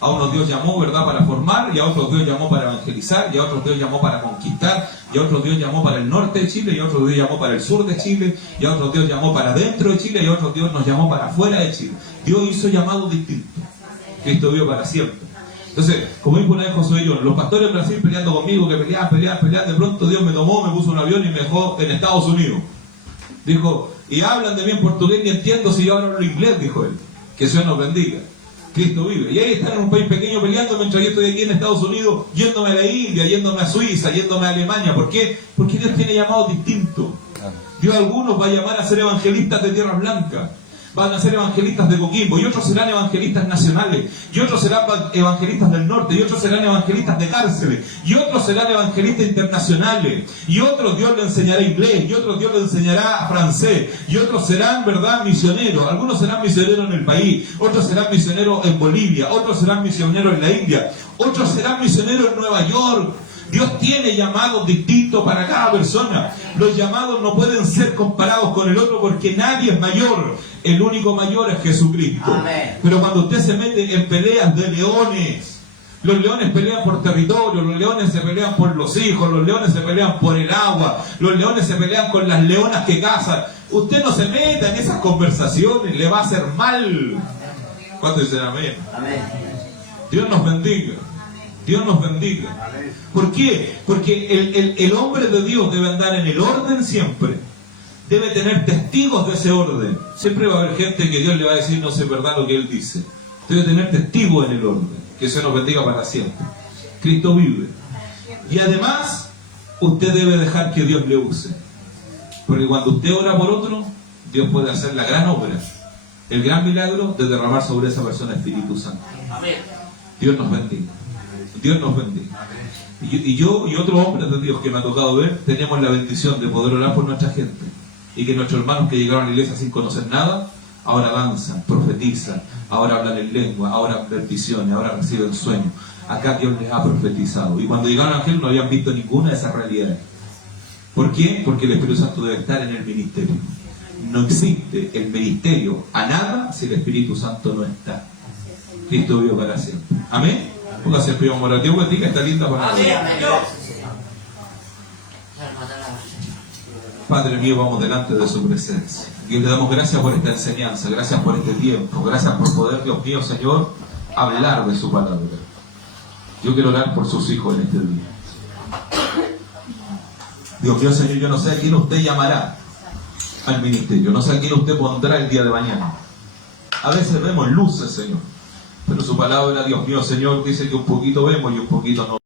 A unos Dios llamó, ¿verdad?, para formar, y a otros Dios llamó para evangelizar, y a otros Dios llamó para conquistar, y a otros Dios llamó para el norte de Chile, y a otros Dios llamó para el sur de Chile, y a otros Dios llamó para dentro de Chile, y a otros Dios nos llamó para afuera de Chile. Dios hizo llamados distintos. Cristo vive para siempre. Entonces, como dijo una vez Josué John, los pastores de Brasil peleando conmigo, que peleaban, de pronto Dios me tomó, me puso un avión y me dejó en Estados Unidos. Dijo, y hablan de mí en portugués, ni entiendo si yo hablo inglés, dijo él. Que Dios nos bendiga. Cristo vive. Y ahí están en un país pequeño peleando mientras yo estoy aquí en Estados Unidos, yéndome a la India, yéndome a Suiza, yéndome a Alemania. ¿Por qué? Porque Dios tiene llamados distintos. Dios a algunos va a llamar a ser evangelistas de Tierra Blanca, van a ser evangelistas de Coquimbo, y otros serán evangelistas nacionales, y otros serán evangelistas del norte, y otros serán evangelistas de cárceles, y otros serán evangelistas internacionales, y otros Dios le enseñará inglés, y otros Dios le enseñará francés, y otros serán, ¿verdad?, misioneros. Algunos serán misioneros en el país, otros serán misioneros en Bolivia, otros serán misioneros en la India, otros serán misioneros en Nueva York. Dios tiene llamados distintos para cada persona. Los llamados no pueden ser comparados con el otro porque nadie es mayor. El único mayor es Jesucristo. Amén. Pero cuando usted se mete en peleas de leones, los leones pelean por territorio, los leones se pelean por los hijos, los leones se pelean por el agua, los leones se pelean con las leonas que cazan. Usted no se meta en esas conversaciones, le va a hacer mal. ¿Cuántos dicen amén? Amén. Dios nos bendiga. Dios nos bendiga. ¿Por qué? Porque el hombre de Dios debe andar en el orden siempre. Debe tener testigos de ese orden. Siempre va a haber gente que Dios le va a decir no sé verdad lo que Él dice. Debe tener testigos en el orden. Que se nos bendiga para siempre. Cristo vive. Y además, usted debe dejar que Dios le use. Porque cuando usted ora por otro, Dios puede hacer la gran obra, el gran milagro de derramar sobre esa persona Espíritu Santo. Amén. Dios nos bendiga. Dios nos bendiga. Y yo y otros hombres de Dios que me ha tocado ver, tenemos la bendición de poder orar por nuestra gente. Y que nuestros hermanos que llegaron a la iglesia sin conocer nada, ahora avanzan, profetizan, ahora hablan en lengua, ahora ven visiones, ahora reciben sueños. Acá Dios les ha profetizado. Y cuando llegaron a Ángel no habían visto ninguna de esas realidades. ¿Por qué? Porque el Espíritu Santo debe estar en el ministerio. No existe el ministerio a nada si el Espíritu Santo no está. Cristo vive para siempre. Amén. Póngase el primo moral. Dios bendiga esta linda palabra. Padre mío, vamos delante de su presencia. Y le damos gracias por esta enseñanza, gracias por este tiempo, gracias por poder, Dios mío, Señor, hablar de su palabra. Yo quiero orar por sus hijos en este día. Dios mío, Señor, yo no sé a quién usted llamará al ministerio, no sé a quién usted pondrá el día de mañana. A veces vemos luces, Señor, pero su palabra, Dios mío, Señor, dice que un poquito vemos y un poquito no.